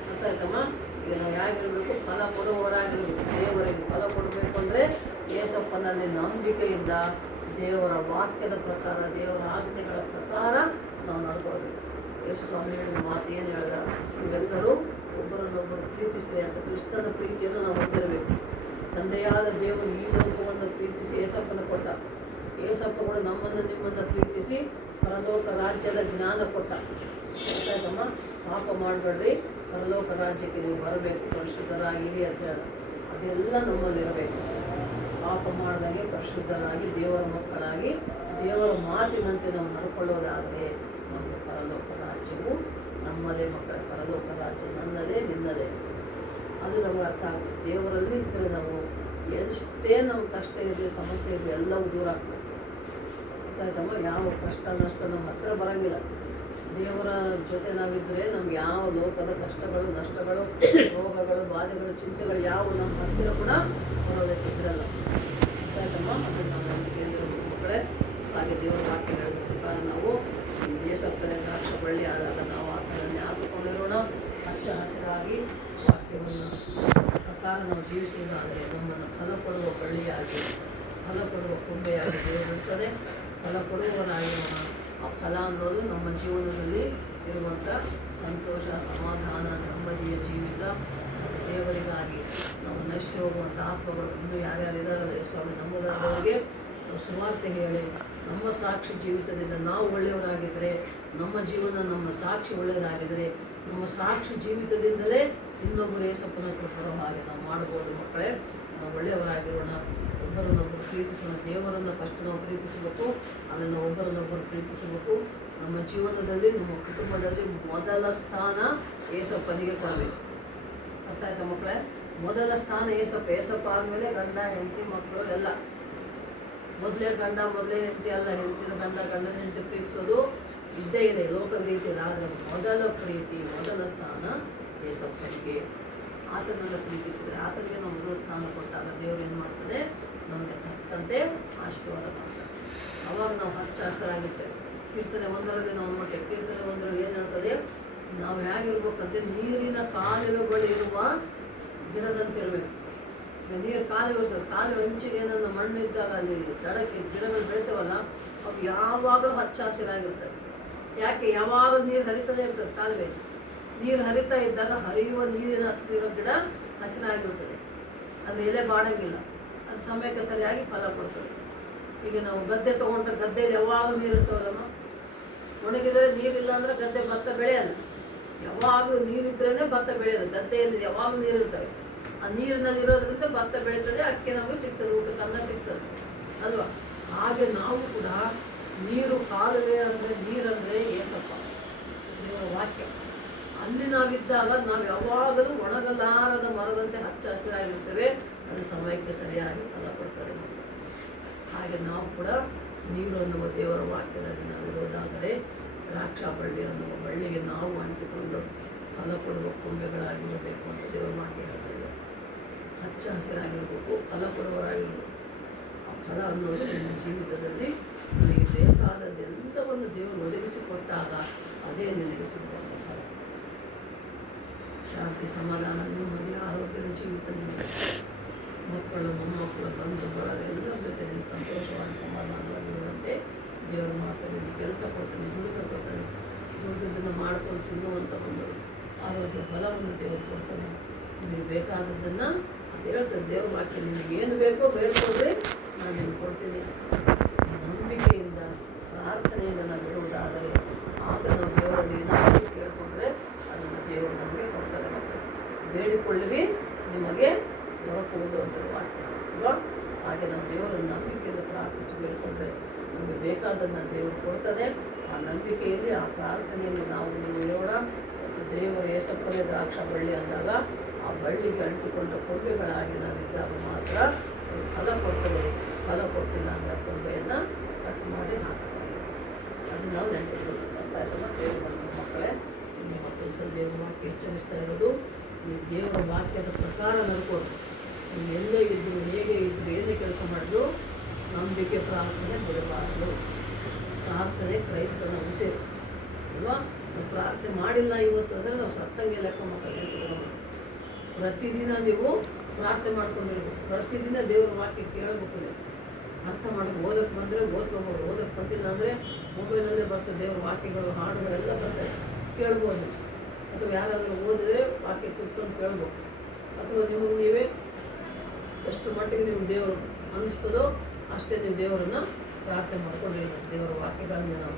ಅರ್ಥ ಆಯ್ತಮ್ಮ? ಈಗ ನಾವು ಹೇಗಿರಬೇಕು, ಫಲ ಕೊಡುವವರಾಗಿರ್ಬೇಕು. ದೇವರಿಗೆ ಫಲ ಕೊಡಬೇಕು ಅಂದರೆ ಯೇಸಪ್ಪನಲ್ಲಿ ನಂಬಿಕೆಯಿಂದ ದೇವರ ವಾಕ್ಯದ ಪ್ರಕಾರ, ದೇವರ ಆಜ್ಞೆಗಳ ಪ್ರಕಾರ ನಾವು ನಡ್ಕೊಳ್ಬೇಕು. ಯೇಸು ಸ್ವಾಮಿ ಹೇಳಿದ ಮಾತು ಏನು ಹೇಳಿದ, ನೀವೆಲ್ಲರೂ ಒಬ್ಬರನ್ನೊಬ್ಬರು ಪ್ರೀತಿಸಿರಿ ಅಂತ. ಕ್ರಿಸ್ತನ ಪ್ರೀತಿಯನ್ನು ನಾವು ಹೊಂದಿರಬೇಕು. ತಂದೆಯಾದ ದೇವರು ಈ ಲೋಕವನ್ನು ಪ್ರೀತಿಸಿ ಏಸಪ್ಪನ ಕೊಟ್ಟ. ಏಸಪ್ಪ ಕೂಡ ನಮ್ಮನ್ನು ನಿಮ್ಮನ್ನು ಪ್ರೀತಿಸಿ ಪರಲೋಕ ರಾಜ್ಯದ ಜ್ಞಾನ ಕೊಟ್ಟ. ಆಯ್ತಮ್ಮ? ಪಾಪ ಮಾಡಬೇಡ್ರಿ, ಪರಲೋಕ ರಾಜ್ಯಕ್ಕೆ ನೀವು ಬರಬೇಕು, ಪರಿಶುದ್ಧರಾಗಿರಿ ಅಂತ ಹೇಳ್ದ. ಅದೆಲ್ಲ ನಮ್ಮಲ್ಲಿರಬೇಕು. ಪಾಪ ಮಾಡಿದಾಗೆ ಪರಿಶುದ್ಧರಾಗಿ ದೇವರ ಮಕ್ಕಳಾಗಿ ದೇವರ ಮಾತಿನಂತೆ ನಾವು ನಡ್ಕೊಳ್ಳೋದಾದರೆ ನಮಗೆ ಪರಲೋಕ ರಾಜ್ಯವು ನಮ್ಮದೇ. ಮಕ್ಕಳ ಪರಲೋಕ ರಾಜ್ಯ ನನ್ನದೇ, ನಿನ್ನದೇ. ಅದು ನಮಗೆ ಅರ್ಥ ಆಗುತ್ತೆ. ದೇವರಲ್ಲಿ ನಿಂತರೆ ನಾವು ಎಷ್ಟೇ ನಮ್ಗೆ ಕಷ್ಟ ಇರಲಿ, ಸಮಸ್ಯೆ ಇರಲಿ, ಎಲ್ಲವೂ ದೂರ ಆಗ್ತದೆ. ಆಯ್ತಮ್ಮ? ಯಾವ ಕಷ್ಟ ನಷ್ಟ ನಮ್ಮ ಹತ್ರ ಬರೋಂಗಿಲ್ಲ. ದೇವರ ಜೊತೆ ನಾವಿದ್ದರೆ ನಮ್ಗೆ ಯಾವ ಲೋಕದ ಕಷ್ಟಗಳು, ನಷ್ಟಗಳು, ರೋಗಗಳು, ಬಾಧೆಗಳು, ಚಿಂತೆಗಳು ಯಾವ ನಮ್ಮ ಹತ್ತಿರ ಕೂಡ ಬರೋದಕ್ಕೆ ಇದ್ರಲ್ಲ. ಆಯ್ತಮ್ಮ? ಅದನ್ನು ನಾವು ನಂಬಿಕೆ ಇರಬೇಕು ಮಕ್ಕಳೇ. ಹಾಗೆ ದೇವರ ವಾಕ್ಯ ಹೇಳಿದ ಪ್ರಕಾರ ನಾವು ಏಸಪ್ಪನೇ ದ್ರಾಕ್ಷ ಬಳ್ಳಿ ಆದಾಗ ನಾವು ಆತನನ್ನೇ ಹಾಕಿಕೊಂಡಿರೋಣ. ಹಚ್ಚ ಹಸಿರಾಗಿ ವಾಕ್ಯವನ್ನು ಪ್ರಕಾರ ನಾವು ಜೀವಿಸುವುದಾದರೆ ನಮ್ಮನ್ನು ಫಲ ಕೊಡುವ ಬಳ್ಳಿಯಾಗಿ, ಫಲ ಕೊಡುವ ಕೊಂಬೆಯಾಗಿ ದೇವರು ಇರ್ತದೆ. ಫಲ ಕೊಡುವವರಾಗಿರೋಣ. ಆ ಫಲ ಅನ್ನೋದು ನಮ್ಮ ಜೀವನದಲ್ಲಿ ಇರುವಂಥ ಸಂತೋಷ, ಸಮಾಧಾನ, ನೆಮ್ಮದಿಯ ಜೀವಿತ. ದೇವರಿಗಾಗಿ ನಾವು ನಶಿ ಹೋಗುವಂಥ ಆತ್ಮಗಳು ಇನ್ನೂ ಯಾರ್ಯಾರು ಇದ್ದಾರಲ್ಲ ಸ್ವಾಮಿ, ನಮ್ಮದವರಿಗೆ ನಾವು ಸುವಾರ್ತೆ ಹೇಳಿ ನಮ್ಮ ಸಾಕ್ಷಿ ಜೀವಿತದಿಂದ ನಾವು ಒಳ್ಳೆಯವರಾಗಿದ್ದರೆ, ನಮ್ಮ ಜೀವನ ನಮ್ಮ ಸಾಕ್ಷಿ ಒಳ್ಳೆಯದಾಗಿದ್ದರೆ, ನಮ್ಮ ಸಾಕ್ಷಿ ಜೀವಿತದಿಂದಲೇ ಇನ್ನೊಬ್ಬರು ಏಸಪ್ಪನ ಬರೋ ಹಾಗೆ ನಾವು ಮಾಡ್ಬೋದು. ಮಕ್ಕಳೇ, ನಾವು ಒಳ್ಳೆಯವರಾಗಿರೋಣ. ಒಬ್ಬರನ್ನೊಬ್ಬರು ಪ್ರೀತಿಸೋಣ. ದೇವರನ್ನು ಫಸ್ಟ್ ನಾವು ಪ್ರೀತಿಸಬೇಕು, ಆಮೇಲೆ ನಾವು ಒಬ್ಬರನ್ನೊಬ್ಬರು ಪ್ರೀತಿಸಬೇಕು. ನಮ್ಮ ಜೀವನದಲ್ಲಿ, ನಮ್ಮ ಕುಟುಂಬದಲ್ಲಿ ಮೊದಲ ಸ್ಥಾನ ಏಸಪ್ಪನಿಗೆ ಕೊಡಬೇಕು. ಅರ್ಥ ಆಯ್ತಾ ಮಕ್ಕಳೇ? ಮೊದಲ ಸ್ಥಾನ ಏಸಪ್ಪ. ಏಸಪ್ಪ ಆದಮೇಲೆ ಗಂಡ, ಹೆಂಡತಿ, ಮಕ್ಕಳು ಎಲ್ಲ. ಮೊದಲೇ ಗಂಡ, ಮೊದಲೇ ಹೆಂಡತಿ ಅಲ್ಲ. ಹೆಂಡತಿನ ಗಂಡ, ಗಂಡನ ಹೆಂಡತಿ ಪ್ರೀತಿಸೋದು ಇದ್ದೇ ಇದೆ ಲೋಕದ ರೀತಿಯಲ್ಲಿ. ಆದರೆ ಮೊದಲ ಪ್ರೀತಿ, ಮೊದಲ ಸ್ಥಾನ ಏಸಪ್ಪನಿಗೆ. ಆತನನ್ನು ಪ್ರೀತಿಸಿದರೆ, ಆತನಿಗೆ ನಾವು ಮೊದಲ ಸ್ಥಾನ ಕೊಟ್ಟಾಗ ದೇವರು ಏನು ಮಾಡ್ತದೆ, ನಮಗೆ ತಕ್ಕಂತೆ ಆಶೀರ್ವಾದ ಮಾಡ್ತಾರೆ. ಆವಾಗ ನಾವು ಹಚ್ಚ ಹಸಿರಾಗಿರ್ತೇವೆ. ಕೀರ್ತನೆ 1ರಲ್ಲಿ ನಾವು ನೋಡ್ತೇವೆ. ಕೀರ್ತನೆ 1ರಲ್ಲಿ ಏನು ಹೇಳ್ತದೆ, ನಾವು ಹೇಗಿರ್ಬೇಕಂತೆ, ನೀರಿನ ಕಾಲುವೆ ಬಳಿ ಇರುವ ಗಿಡದಂತಿರಬೇಕು. ಈಗ ನೀರು ಕಾಲುವೆ ಇರ್ತದೆ, ಕಾಲುವೆ ಹಂಚಿಗೆ ಏನಾದ್ರು ಮಣ್ಣು ಇದ್ದಾಗ ಅಲ್ಲಿ ದಡಕ್ಕೆ ಗಿಡಗಳು ಬೆಳಿತೇವಲ್ಲ, ಅವು ಯಾವಾಗ ಹಚ್ಚ ಹಸಿರಾಗಿರ್ತವೆ. ಯಾಕೆ? ಯಾವಾಗ ನೀರು ಹರಿತದೇ ಇರ್ತದೆ. ಕಾಲುವೆ ನೀರು ಹರಿತಾ ಇದ್ದಾಗ ಹರಿಯುವ ನೀರಿನ ಹತ್ತಿರೋ ಗಿಡ ಹಸಿರಾಗಿರ್ತದೆ. ಅದು ಎಲೆ ಬಾಡಂಗಿಲ್ಲ. ಅದು ಸಮಯಕ್ಕೆ ಸರಿಯಾಗಿ ಫಲ ಕೊಡ್ತದೆ. ಈಗ ನಾವು ಗದ್ದೆ ತೊಗೊಂಡ್ರೆ ಗದ್ದೆಯಲ್ಲಿ ಯಾವಾಗ ನೀರು ಇರ್ತವಲ್ಲಮ್ಮ. ಒಣಗಿದರೆ ನೀರಿಲ್ಲ ಅಂದರೆ ಗದ್ದೆ ಭತ್ತ ಬೆಳೆಯಲ್ಲ. ಯಾವಾಗಲೂ ನೀರಿದ್ರೇ ಭತ್ತ ಬೆಳೆಯೋದು. ಗದ್ದೆಯಲ್ಲಿ ಯಾವಾಗ ನೀರು ಇರ್ತವೆ. ಆ ನೀರಿನಲ್ಲಿ ಇರೋದ್ರಿಂದ ಭತ್ತ ಬೆಳೀತದೆ, ಅಕ್ಕಿ ನಮಗೆ ಸಿಗ್ತದೆ, ಊಟಕ್ಕೆ ಅನ್ನ ಸಿಗ್ತದೆ ಅಲ್ವಾ? ಹಾಗೆ ನಾವು ಕೂಡ ನೀರು, ಕಾಲುವೆ ಅಂದರೆ ನೀರಂದರೆ ಏಸಪ್ಪ, ದೇವರ ವಾಕ್ಯ. ಅಲ್ಲಿ ನಾವಿದ್ದಾಗ ನಾವು ಯಾವಾಗಲೂ ಒಣಗಲಾರದ ಮರದಂತೆ ಹಚ್ಚ ಹಸಿರಾಗಿರ್ತೇವೆ. ಅದು ಸಮಯಕ್ಕೆ ಸರಿಯಾಗಿ ಫಲ ಕೊಡ್ತದೆ. ಹಾಗೆ ನಾವು ಕೂಡ ನೀರು ಅನ್ನುವ ದೇವರ ವಾಕ್ಯದಲ್ಲಿ ನಾವಿರೋದಾದರೆ ದ್ರಾಕ್ಷಾ ಬಳ್ಳಿ ಅನ್ನುವ ಬಳ್ಳಿಗೆ ನಾವು ಅಂಟಿಕೊಂಡು ಫಲ ಕೊಡುವ ಕೊಂಬೆಗಳಾಗಿರಬೇಕು ಅಂತ ದೇವರ ವಾಕ್ಯ ಹೇಳ್ತಾ ಇದೆ. ಹಚ್ಚ ಹಸಿರಾಗಿರಬೇಕು, ಫಲ ಕೊಡುವವರಾಗಿರಬೇಕು. ಆ ಫಲ ಅನ್ನೋದು ನಿಮ್ಮ ಜೀವಿತದಲ್ಲಿ ನಿನಗೆ ಬೇಕಾದದ್ದೆಲ್ಲವನ್ನು ದೇವರು ಒದಗಿಸಿಕೊಟ್ಟಾಗ ಅದೇ ನಿನಗೆ ಸಿಗುವಂಥ ಫಲ. ಶಾಂತಿ, ಸಮಾಧಾನ, ನೆಮ್ಮದಿ, ಆರೋಗ್ಯದ ಜೀವಿತ, ಮಕ್ಕಳು, ಮೊಮ್ಮಕ್ಕಳು, ಬಂಧು ಬಳಗ ಎಲ್ಲರ ಜೊತೆ ನೀನು ಸಂತೋಷವಾಗಿ ಸಮಾಧಾನವಾಗಿರುವಂತೆ ದೇವರು ಮಾಡ್ತಾನೆ. ಕೆಲಸ ಕೊಡ್ತಾನೆ, ದುಡಿಮೆ ಕೊಡ್ತಾನೆ. ದುಡಿದನ್ನು ಮಾಡ್ಕೊಂಡು ತಿನ್ನುವಂಥ ಒಂದು ಆರೋಗ್ಯ ಫಲವನ್ನು ದೇವರು ಕೊಡ್ತಾನೆ. ನಿನಗೆ ಬೇಕಾದದ್ದನ್ನು ಅದು ಹೇಳ್ತಾನೆ ದೇವ್ರ ವಾಕ್ಯ. ನಿನಗೆ ಏನು ಬೇಕೋ ಬೇಡ್ಕೊಂಡ್ರೆ ನಾನು ನಿಮ್ಗೆ ಕೊಡ್ತೀನಿ. ನಂಬಿಕೆಯಿಂದ, ಪ್ರಾರ್ಥನೆಯಿಂದ ನಾವು ಬಿಡುವುದಾದರೆ ಆಗ ನಾವು ದೇವರಲ್ಲಿ ಏನಾದರೂ ಕೇಳಿಕೊಂಡ್ರೆ ಅದನ್ನು ದೇವರು ನಮಗೆ ಕೊಡ್ತಾರೆ. ಬೇಡಿಕೊಳ್ಳಿರಿ, ನಿಮಗೆ ದೊರಕುವುದು ಅಂತ ವಾಕ್ಯ ಅಲ್ವಾ? ಹಾಗೆ ನಾವು ದೇವರನ್ನು ನಂಬಿಕೆಯಿಂದ ಪ್ರಾರ್ಥಿಸಿ ಬೇಡಿಕೊಂಡ್ರೆ ನಮಗೆ ಬೇಕಾದನ್ನು ದೇವರು ಕೊಡ್ತದೆ. ಆ ನಂಬಿಕೆಯಲ್ಲಿ, ಆ ಪ್ರಾರ್ಥನೆಯಲ್ಲಿ ನಾವು ನೀವು ಇರೋಣ. ಮತ್ತು ದೇವರು ಏಸಪ್ಪನೇ ದ್ರಾಕ್ಷ ಬಳ್ಳಿ ಅಂದಾಗ ಆ ಬಳ್ಳಿಗೆ ಅಂಟಿಕೊಂಡ ಕೊಂಬೆಗಳಾಗಿ ನಾವಿದ್ದಾಗ ಮಾತ್ರ ಫಲ ಕೊಡ್ತದೆ. ಫಲ ಕೊಟ್ಟಿಲ್ಲ ಅಂದರೆ ಕೊಂಬೆಯನ್ನು ಕಟ್ ಮಾಡಿ ಹಾಕ್ತಾರೆ. ಇದನ್ನು ನಾವು ನೆನಪಿಟ್ಕೊಳ್ಬೇಕು. ದೇವರ ಮಕ್ಕಳೇ, ಇಲ್ಲಿ ಮತ್ತೊಂದು ಸಲ ದೇವರ ವಾಕ್ಯ ಎಚ್ಚರಿಸ್ತಾ ಇರೋದು, ಈ ದೇವರ ವಾಕ್ಯದ ಪ್ರಕಾರ ನಡ್ಕೊಂಡು ನೀವು ಎಲ್ಲೇ ಇದ್ದರು, ಹೇಗೆ ಇದ್ದರು, ಏನೇ ಕೆಲಸ ಮಾಡಿದ್ರು ನಂಬಿಕೆ ಪ್ರಾರ್ಥನೆ ಬಿಡಬಾರದು. ಪ್ರಾರ್ಥನೆ ಕ್ರೈಸ್ತನ ಉಸಿರು ಅಲ್ವಾ. ನಾವು ಪ್ರಾರ್ಥನೆ ಮಾಡಿಲ್ಲ ಇವತ್ತು ಅಂದರೆ ನಾವು ಸತ್ತಂಗೆ ಲೆಕ್ಕ ಮಕ್ಕಳು ನೆನಪಿಟ್ಕೊಂಡು ಪ್ರತಿದಿನ ನೀವು ಪ್ರಾರ್ಥನೆ ಮಾಡ್ಕೊಂಡಿರ್ಬೇಕು. ಪ್ರತಿದಿನ ದೇವರ ವಾಕ್ಯ ಕೇಳಬೇಕು. ನೀವು ಅರ್ಥ ಮಾಡೋದು, ಓದಕ್ಕೆ ಬಂದರೆ ಓದ್ಕೋಬೋದು, ಓದಕ್ಕೆ ಬಂದಿಲ್ಲ ಅಂದರೆ ಮೊಬೈಲಲ್ಲೇ ಬರ್ತದೆ ದೇವರ ವಾಕ್ಯಗಳು, ಹಾಡುಗಳೆಲ್ಲ ಬರ್ತದೆ, ಕೇಳ್ಬೋದು. ಅಥವಾ ಯಾರಾದರೂ ಓದಿದರೆ ವಾಕ್ಯ ಕೂತ್ಕೊಂಡು ಕೇಳ್ಬೇಕು. ಅಥವಾ ನಿಮಗೆ ನೀವೇ ಎಷ್ಟು ಮಟ್ಟಿಗೆ ನೀವು ದೇವರು ಅನ್ನಿಸ್ತದೋ ಅಷ್ಟೇ ನೀವು ದೇವರನ್ನು ಪ್ರಾರ್ಥನೆ ಮಾಡ್ಕೊಂಡಿರ್ಬೇಕು. ದೇವರ ವಾಕ್ಯಗಳನ್ನು ನಾವು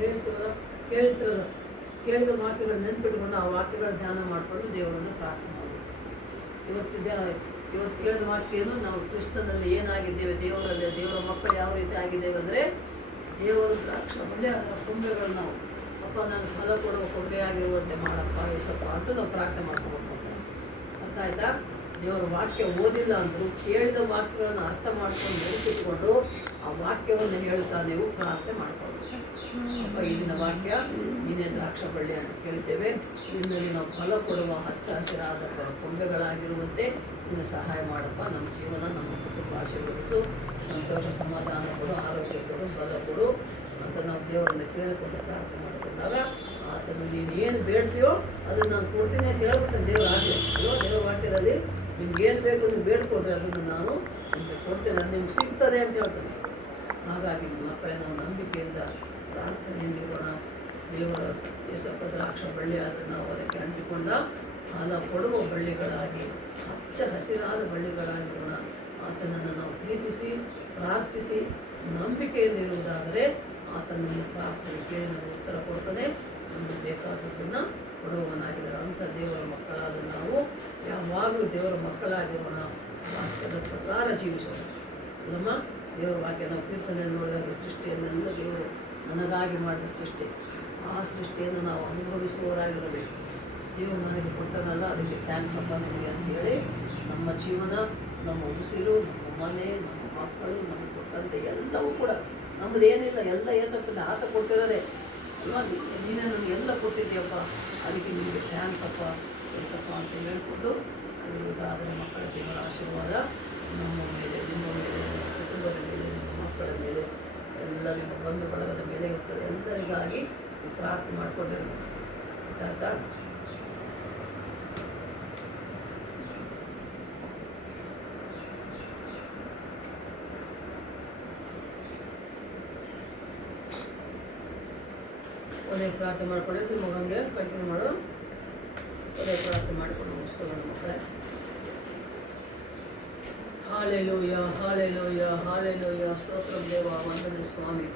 ಕೇಳ್ತಿರಲ್ಲ ಕೇಳಿದ ವಾಕ್ಯಗಳು ನೆನ್ಪಿಟ್ಕೊಂಡು ಆ ವಾಕ್ಯಗಳ ಧ್ಯಾನ ಮಾಡಿಕೊಂಡು ದೇವರನ್ನು ಪ್ರಾರ್ಥನೆ ಮಾಡಬೇಕು. ಇವತ್ತು ಕೇಳಿದ ವಾಕ್ಯನು ನಾವು ಕ್ರಿಸ್ತನಲ್ಲಿ ಏನಾಗಿದ್ದೇವೆ, ದೇವರಲ್ಲಿ ದೇವರ ಮಕ್ಕಳು ಯಾವ ರೀತಿ ಆಗಿದ್ದೇವೆ ಅಂದರೆ, ದೇವರು ದ್ರಾಕ್ಷ ಬಳ್ಳಿ ಅದರ ಕೊಂಬೆಗಳು ನಾವು, ಅಪ್ಪ ನಾನು ಫಲ ಕೊಡುವ ಕೊಂಬೆಯಾಗಿರುವಂತೆ ಮಾಡಪ್ಪ ಏಸಪ್ಪ ಅಂತ ನಾವು ಪ್ರಾರ್ಥನೆ ಮಾಡ್ಕೊಬೇಕು. ಅರ್ಥ ಆಯ್ತಾ? ದೇವರ ವಾಕ್ಯ ಓದಿಲ್ಲ ಅಂದರೂ ಕೇಳಿದ ವಾಕ್ಯಗಳನ್ನು ಅರ್ಥ ಮಾಡ್ಕೊಂಡು ನೆನಪಿಟ್ಕೊಂಡು ಆ ವಾಕ್ಯವನ್ನು ಹೇಳ್ತಾ ನೀವು ಪ್ರಾರ್ಥನೆ ಮಾಡ್ಕೊಬೇಕು. ಅಪ್ಪ ಇಲ್ಲಿನ ವಾಕ್ಯ ನೀನೇ ದ್ರಾಕ್ಷ ಬಳ್ಳಿ ಅಂತ ಕೇಳಿದ್ದೇವೆ, ಇದರಲ್ಲಿ ನಾವು ಫಲ ಕೊಡುವ ಹಚ್ಚ ಹಸಿರಾದ ಕೊಂಬೆಗಳಾಗಿರುವಂತೆ ನೀನು ಸಹಾಯ ಮಾಡಪ್ಪ. ನಮ್ಮ ಜೀವನ, ನಮ್ಮ ಕುಟುಂಬ ಆಶೀರ್ವದಿಸು, ಸಂತೋಷ ಸಮಾಧಾನ ಕೊಡು, ಆರೋಗ್ಯ ಕೊಡು, ಬಲ ಕೊಡು ಅಂತ ನಾವು ದೇವರನ್ನು ಕೇಳಿಕೊಂಡು ಪ್ರಾರ್ಥನೆ ಮಾಡಿಕೊಂಡಾಗ ಆತನು ನೀನು ಏನು ಬೇಡ್ತೀಯೋ ಅದನ್ನು ನಾನು ಕೊಡ್ತೀನಿ ಅಂತ ಹೇಳ್ಬೇಕು. ದೇವರು ಆಗಲಿ ಅಲ್ವ. ದೇವರ ವಾಕ್ಯದಲ್ಲಿ ನಿಮ್ಗೆ ಏನು ಬೇಕು ನೀವು ಬೇಡ್ಕೊಡ್ರಿ, ಅದನ್ನು ನಾನು ನಿಮಗೆ ಕೊಡ್ತೇನೆ, ಅದು ನಿಮ್ಗೆ ಸಿಗ್ತದೆ ಅಂತ ಹೇಳ್ತೇನೆ. ಹಾಗಾಗಿ ಮಕ್ಕಳೇ, ನಾವು ನಂಬಿಕೆಯಿಂದ ಪ್ರಾರ್ಥನೆಯಲ್ಲಿರೋಣ. ದೇವರ ಏಸಪ್ಪ ದ್ರಾಕ್ಷ ಬಳ್ಳಿ ಆದರೆ ನಾವು ಅದಕ್ಕೆ ಅಂಟಿಕೊಂಡ ಫಲ ಕೊಡುವ ಬಳ್ಳಿಗಳಾಗಿ, ಹಚ್ಚ ಹಸಿರಾದ ಬಳ್ಳಿಗಳಾಗಿರೋಣ. ಆತನನ್ನು ನಾವು ಪ್ರೀತಿಸಿ ಪ್ರಾರ್ಥಿಸಿ ನಂಬಿಕೆಯಲ್ಲಿರುವುದಾದರೆ ಆತನನ್ನು ಪ್ರಾರ್ಥನೆ ಕೇಳಿ ನಮಗೆ ಉತ್ತರ ಕೊಡ್ತಾನೆ, ನಮಗೆ ಬೇಕಾದದ್ದನ್ನು ಕೊಡುವವನಾಗಿದ್ದಾರೆ. ಅಂಥ ದೇವರ ಮಕ್ಕಳಾದ ನಾವು ಯಾವಾಗಲೂ ದೇವರ ಮಕ್ಕಳಾಗಿರೋಣ, ವಾಕ್ಯದ ಪ್ರಕಾರ ಜೀವಿಸೋಣ ಅಲ್ಲಮ್ಮ. ದೇವರ ವಾಕ್ಯ ನಾವು ಕೀರ್ತನೆಯಲ್ಲಿ ನೋಡಿದಾಗ ಸೃಷ್ಟಿಯನ್ನೆಲ್ಲ ದೇವರು ನನಗಾಗಿ ಮಾಡಿದ ಸೃಷ್ಟಿ, ಆ ಸೃಷ್ಟಿಯನ್ನು ನಾವು ಅನುಭವಿಸುವವರಾಗಿರಬೇಕು. ದೇವರು ನನಗೆ ಕೊಟ್ಟನಲ್ಲ, ಅದಕ್ಕೆ ಥ್ಯಾಂಕ್ಸ್ ಅಪ್ಪ ನನಗೆ ಅಂತೇಳಿ ನಮ್ಮ ಜೀವನ, ನಮ್ಮ ಉಸಿರು, ನಮ್ಮ ಮನೆ, ನಮ್ಮ ಮಕ್ಕಳು, ನಮಗೆ ಕೊಟ್ಟಂತೆ ಎಲ್ಲವೂ ಕೂಡ ನಮ್ಮದೇನಿಲ್ಲ, ಎಲ್ಲ ಏಸಪ್ಪನ ಆತ ಕೊಟ್ಟಿರೋದೇ ಅಲ್ವಾ. ನೀನೇ ನನಗೆ ಎಲ್ಲ ಕೊಟ್ಟಿದ್ದೀಯಪ್ಪ, ಅದಕ್ಕೆ ನಿಮಗೆ ಥ್ಯಾಂಕ್ಸ್ ಅಪ್ಪ ಏಸಪ್ಪ ಅಂತ ಹೇಳ್ಕೊಂಡು ಅದರ ಮಕ್ಕಳ ದೇವರ ಆಶೀರ್ವಾದ ನಮ್ಮ ಮೇಲೆ, ನಿಮ್ಮ ಮೇಲೆ, ನಿಮ್ಮ ಕುಟುಂಬದ ಮೇಲೆ, ನಿಮ್ಮ ಮಕ್ಕಳ ಮೇಲೆ, ಎಲ್ಲ ನಿಮ್ಮ ಬಂಧು ಬಳಗದ ಮೇಲೆ ಇರ್ತದೆ. ಎಲ್ಲರಿಗಾಗಿ ಪ್ರಾರ್ಥನೆ ಮಾಡಿಕೊಂಡಿರ್ಬೇಕು. ಆಯ್ತಾ? ಕೊನೆ ಪ್ರಾರ್ಥನೆ ಮಾಡ್ಕೊಂಡಿರ್ತೀವಿ, ಮಗಂಗೆ ಕಂಟಿನ್ಯೂ ಮಾಡು. ಕೊನೆ ಪ್ರಾರ್ಥನೆ ಮಾಡಿಕೊಂಡು ಮುಗಿಸ್ಕೊಳ್ಳೋಣ ಮಕ್ಕಳೇ. Hallelujah, hallelujah, hallelujah. ಸ್ತೋತ್ರ ದೇವ, ವಂದನೆ ಸ್ವಾಮಿ.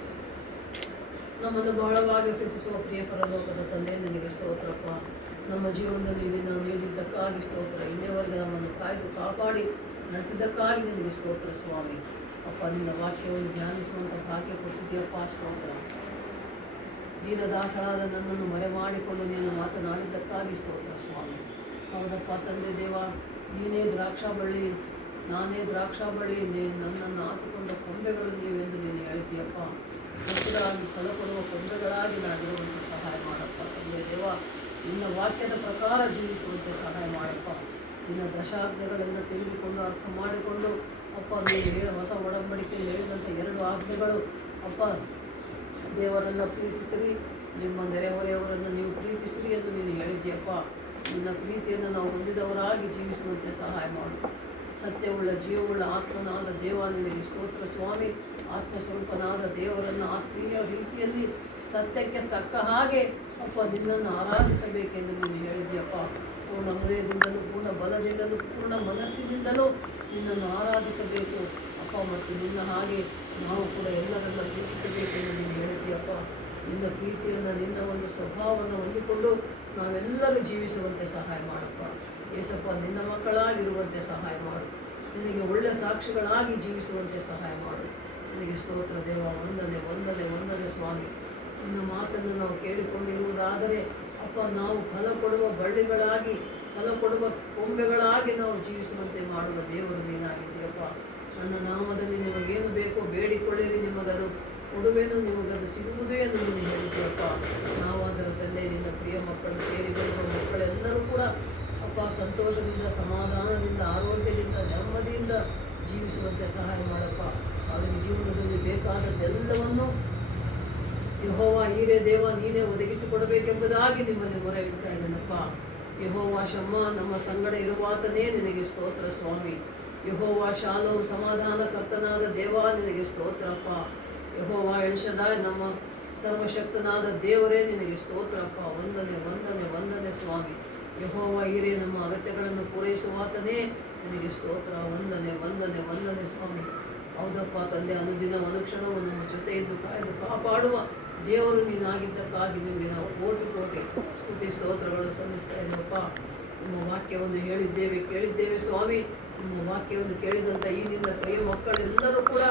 ನಮ್ಮನ್ನು ಬಹಳವಾಗಿ ಪ್ರೀತಿಸುವ ಪ್ರಿಯ ಪರಲೋಕದ ತಂದೆ, ನಿನಗೆ ಸ್ತೋತ್ರಪ್ಪ. ನಮ್ಮ ಜೀವನದಲ್ಲಿ ನಿನ್ನ ನೀಡಿದ್ದಕ್ಕಾಗಿ ಸ್ತೋತ್ರ. ಇಲ್ಲಿಯವರೆಗೆ ನಮ್ಮನ್ನು ಕಾಯ್ದು ಕಾಪಾಡಿ ನಡೆಸಿದ್ದಕ್ಕಾಗಿ ನಿನಗೆ ಸ್ತೋತ್ರ ಸ್ವಾಮಿ. ಅಪ್ಪ, ನಿನ್ನ ವಾಕ್ಯವನ್ನು ಧ್ಯಾನಿಸುವಂಥ ಭಾಗ್ಯ ಕೊಟ್ಟಿದ್ದೀಯಪ್ಪ, ಸ್ತೋತ್ರ. ದೀನದಾಸರಾದ ನನ್ನನ್ನು ಮರೆ ಮಾಡಿಕೊಂಡು ನೀನು ಮಾತನಾಡಿದ್ದಕ್ಕಾಗಿ ಸ್ತೋತ್ರ ಸ್ವಾಮಿ. ಹೌದಪ್ಪ ತಂದೆ ದೇವ, ನೀನೇ ದ್ರಾಕ್ಷ ಬಳ್ಳಿ, ನಾನೇ ದ್ರಾಕ್ಷ ಬಳ್ಳಿ, ನನ್ನನ್ನು ಹಾಕಿಕೊಂಡ ಕೊಂಬೆಗಳು ನೀವೆಂದು ನೀನು ಹೇಳಿದ್ದೀಯಪ್ಪ. ಹಸಿರಾಗಿ ಫಲ ಕೊಡುವ ಕೊಂಬೆಗಳಾಗಿ ನಾನಿರುವಂಥ ಸಹಾಯ ಮಾಡಪ್ಪ ತಂದೆ ದೇವ. ನಿನ್ನ ವಾಕ್ಯದ ಪ್ರಕಾರ ಜೀವಿಸುವಂತೆ ಸಹಾಯ ಮಾಡಪ್ಪ. ನಿನ್ನ ದಶಾಜ್ಞೆಗಳನ್ನು ತಿಳಿದುಕೊಂಡು ಅರ್ಥ ಮಾಡಿಕೊಂಡು ಅಪ್ಪ, ನೀನು ಹೊಸ ಒಡಂಬಡಿಕೆಯಲ್ಲಿ ಹೇಳಿದಂತೆ 2 ಆಜ್ಞೆಗಳು ಅಪ್ಪ, ದೇವರನ್ನು ಪ್ರೀತಿಸಿರಿ, ನಿಮ್ಮ ನೆರೆಹೊರೆಯವರನ್ನು ನೀವು ಪ್ರೀತಿಸಿರಿ ಎಂದು ನೀನು ಹೇಳಿದ್ದೀಯಪ್ಪ. ನಿನ್ನ ಪ್ರೀತಿಯನ್ನು ನಾವು ಹೊಂದಿದವರಾಗಿ ಜೀವಿಸುವಂತೆ ಸಹಾಯ ಮಾಡು. ಸತ್ಯವುಳ್ಳ ಜೀವವುಳ್ಳ ಆತ್ಮನಾದ ದೇವ, ನಿನಗೆ ಸ್ತೋತ್ರ ಸ್ವಾಮಿ. ಆತ್ಮಸ್ವರೂಪನಾದ ದೇವರನ್ನು ಆತ್ಮೀಯ ರೀತಿಯಲ್ಲಿ ಸತ್ಯಕ್ಕೆ ತಕ್ಕ ಹಾಗೆ ಅಪ್ಪ ನಿನ್ನನ್ನು ಆರಾಧಿಸಬೇಕೆಂದು ನೀನು ಹೇಳಿದ್ದೀಯಪ್ಪ. ಪೂರ್ಣ ಹೃದಯದಿಂದಲೂ, ಪೂರ್ಣ ಬಲದಿಂದಲೂ, ಪೂರ್ಣ ಮನಸ್ಸಿನಿಂದಲೂ ನಿನ್ನನ್ನು ಆರಾಧಿಸಬೇಕು ಅಪ್ಪ. ಮತ್ತು ನಿನ್ನ ಹಾಗೆ ನಾವು ಕೂಡ ಎಲ್ಲರನ್ನ ಪ್ರೀತಿಸಬೇಕೆಂದು ನೀನು ಹೇಳಿದ್ದೀಯಪ್ಪ. ನಿನ್ನ ಪ್ರೀತಿಯನ್ನು, ನಿನ್ನ ಒಂದು ಸ್ವಭಾವವನ್ನು ಹೊಂದಿಕೊಂಡು ನಾವೆಲ್ಲರೂ ಜೀವಿಸುವಂತೆ ಸಹಾಯ ಮಾಡಪ್ಪ. ಏಸಪ್ಪ, ನಿನ್ನ ಮಕ್ಕಳಾಗಿರುವಂತೆ ಸಹಾಯ ಮಾಡು. ನಿನಗೆ ಒಳ್ಳೆಯ ಸಾಕ್ಷಿಗಳಾಗಿ ಜೀವಿಸುವಂತೆ ಸಹಾಯ ಮಾಡು. ನಿನಗೆ ಸ್ತೋತ್ರ ದೇವ. ವಂದನೆ, ವಂದನೆ, ವಂದನೆ ಸ್ವಾಮಿ. ನಿನ್ನ ಮಾತನ್ನು ನಾವು ಕೇಳಿಕೊಂಡಿರುವುದಾದರೆ ಅಪ್ಪ, ನಾವು ಫಲ ಕೊಡುವ ಬಳ್ಳಿಗಳಾಗಿ, ಫಲ ಕೊಡುವ ಕೊಂಬೆಗಳಾಗಿ ನಾವು ಜೀವಿಸುವಂತೆ ಮಾಡುವ ದೇವರು ನೀನಾಗಿದ್ದೀಯಪ್ಪ. ನನ್ನ ನಾಮದಲ್ಲಿ ನಿಮಗೇನು ಬೇಕೋ ಬೇಡಿಕೊಳ್ಳಿರಿ, ನಿಮಗದು ಕೊಡುವೆನು ನಿಮಗದು ಸಿಗುವುದು ಎಂದು ನೀನು ಹೇಳಿದ್ದೀಯಪ್ಪ. ನಾವು ಅದರ ತಂದೆ ನಿನ್ನ ಪ್ರಿಯ ಮಕ್ಕಳು ಸೇರಿ ಬರುವ ಮಕ್ಕಳೆಲ್ಲರೂ ಕೂಡ ಅಪ್ಪ ಸಂತೋಷದಿಂದ, ಸಮಾಧಾನದಿಂದ, ಆರೋಗ್ಯದಿಂದ, ನೆಮ್ಮದಿಯಿಂದ ಜೀವಿಸುವಂತೆ ಸಹಾಯ ಮಾಡಪ್ಪ. ಅವರಿಗೆ ಜೀವನದಲ್ಲಿ ಬೇಕಾದದ್ದೆಲ್ಲವನ್ನು ಯೆಹೋವ ಈರೇ ದೇವ ನೀನೇ ಒದಗಿಸಿಕೊಡಬೇಕೆಂಬುದಾಗಿ ನಿಮ್ಮಲ್ಲಿ ಮೊರೆ ಇಡ್ತಾ ಇದ್ದೇನಪ್ಪ. ಯೆಹೋವ ಶಮ್ಮ ನಮ್ಮ ಸಂಗಡ ಇರುವಾತನೇ ನಿನಗೆ ಸ್ತೋತ್ರ ಸ್ವಾಮಿ. ಯೆಹೋವ ಶಾಲೋಮ್ ಸಮಾಧಾನಕರ್ತನಾದ ದೇವ ನಿನಗೆ ಸ್ತೋತ್ರಪ್ಪ. ಯೆಹೋವ ಎಲ್ಶದಾಯ್ ನಮ್ಮ ಸರ್ವಶಕ್ತನಾದ ದೇವರೇ ನಿನಗೆ ಸ್ತೋತ್ರಪ್ಪ. ವಂದನೆ ವಂದನೆ ವಂದನೆ ಸ್ವಾಮಿ. ಯೆಹೋವ ಈರೇ ನಮ್ಮ ಅಗತ್ಯಗಳನ್ನು ಪೂರೈಸುವಾತನೇ ನಿನಗೆ ಸ್ತೋತ್ರ. ವಂದನೆ ವಂದನೆ ವಂದನೆ ಸ್ವಾಮಿ. ಹೌದಪ್ಪ ತಂದೆ, ಅನುದಿನ ಅನುಕ್ಷಣವು ನಮ್ಮ ಜೊತೆಯಿದ್ದು ಕಾಯ್ದು ಕಾಪಾಡುವ ದೇವರು ನೀನಾಗಿದ್ದಕ್ಕಾಗಿ ನಿಮಗೆ ನಾವು ಕೋಟಿ ಕೋಟಿ ಸ್ತುತಿ ಸ್ತೋತ್ರಗಳು ಸಲ್ಲಿಸ್ತಾ ಇದ್ದೇವಪ್ಪ. ನಿಮ್ಮ ವಾಕ್ಯವನ್ನು ಹೇಳಿದ್ದೇವೆ, ಕೇಳಿದ್ದೇವೆ ಸ್ವಾಮಿ. ನಿಮ್ಮ ವಾಕ್ಯವನ್ನು ಕೇಳಿದಂಥ ಈ ನಿನ್ನ ಪ್ರಿಯ ಮಕ್ಕಳೆಲ್ಲರೂ ಕೂಡ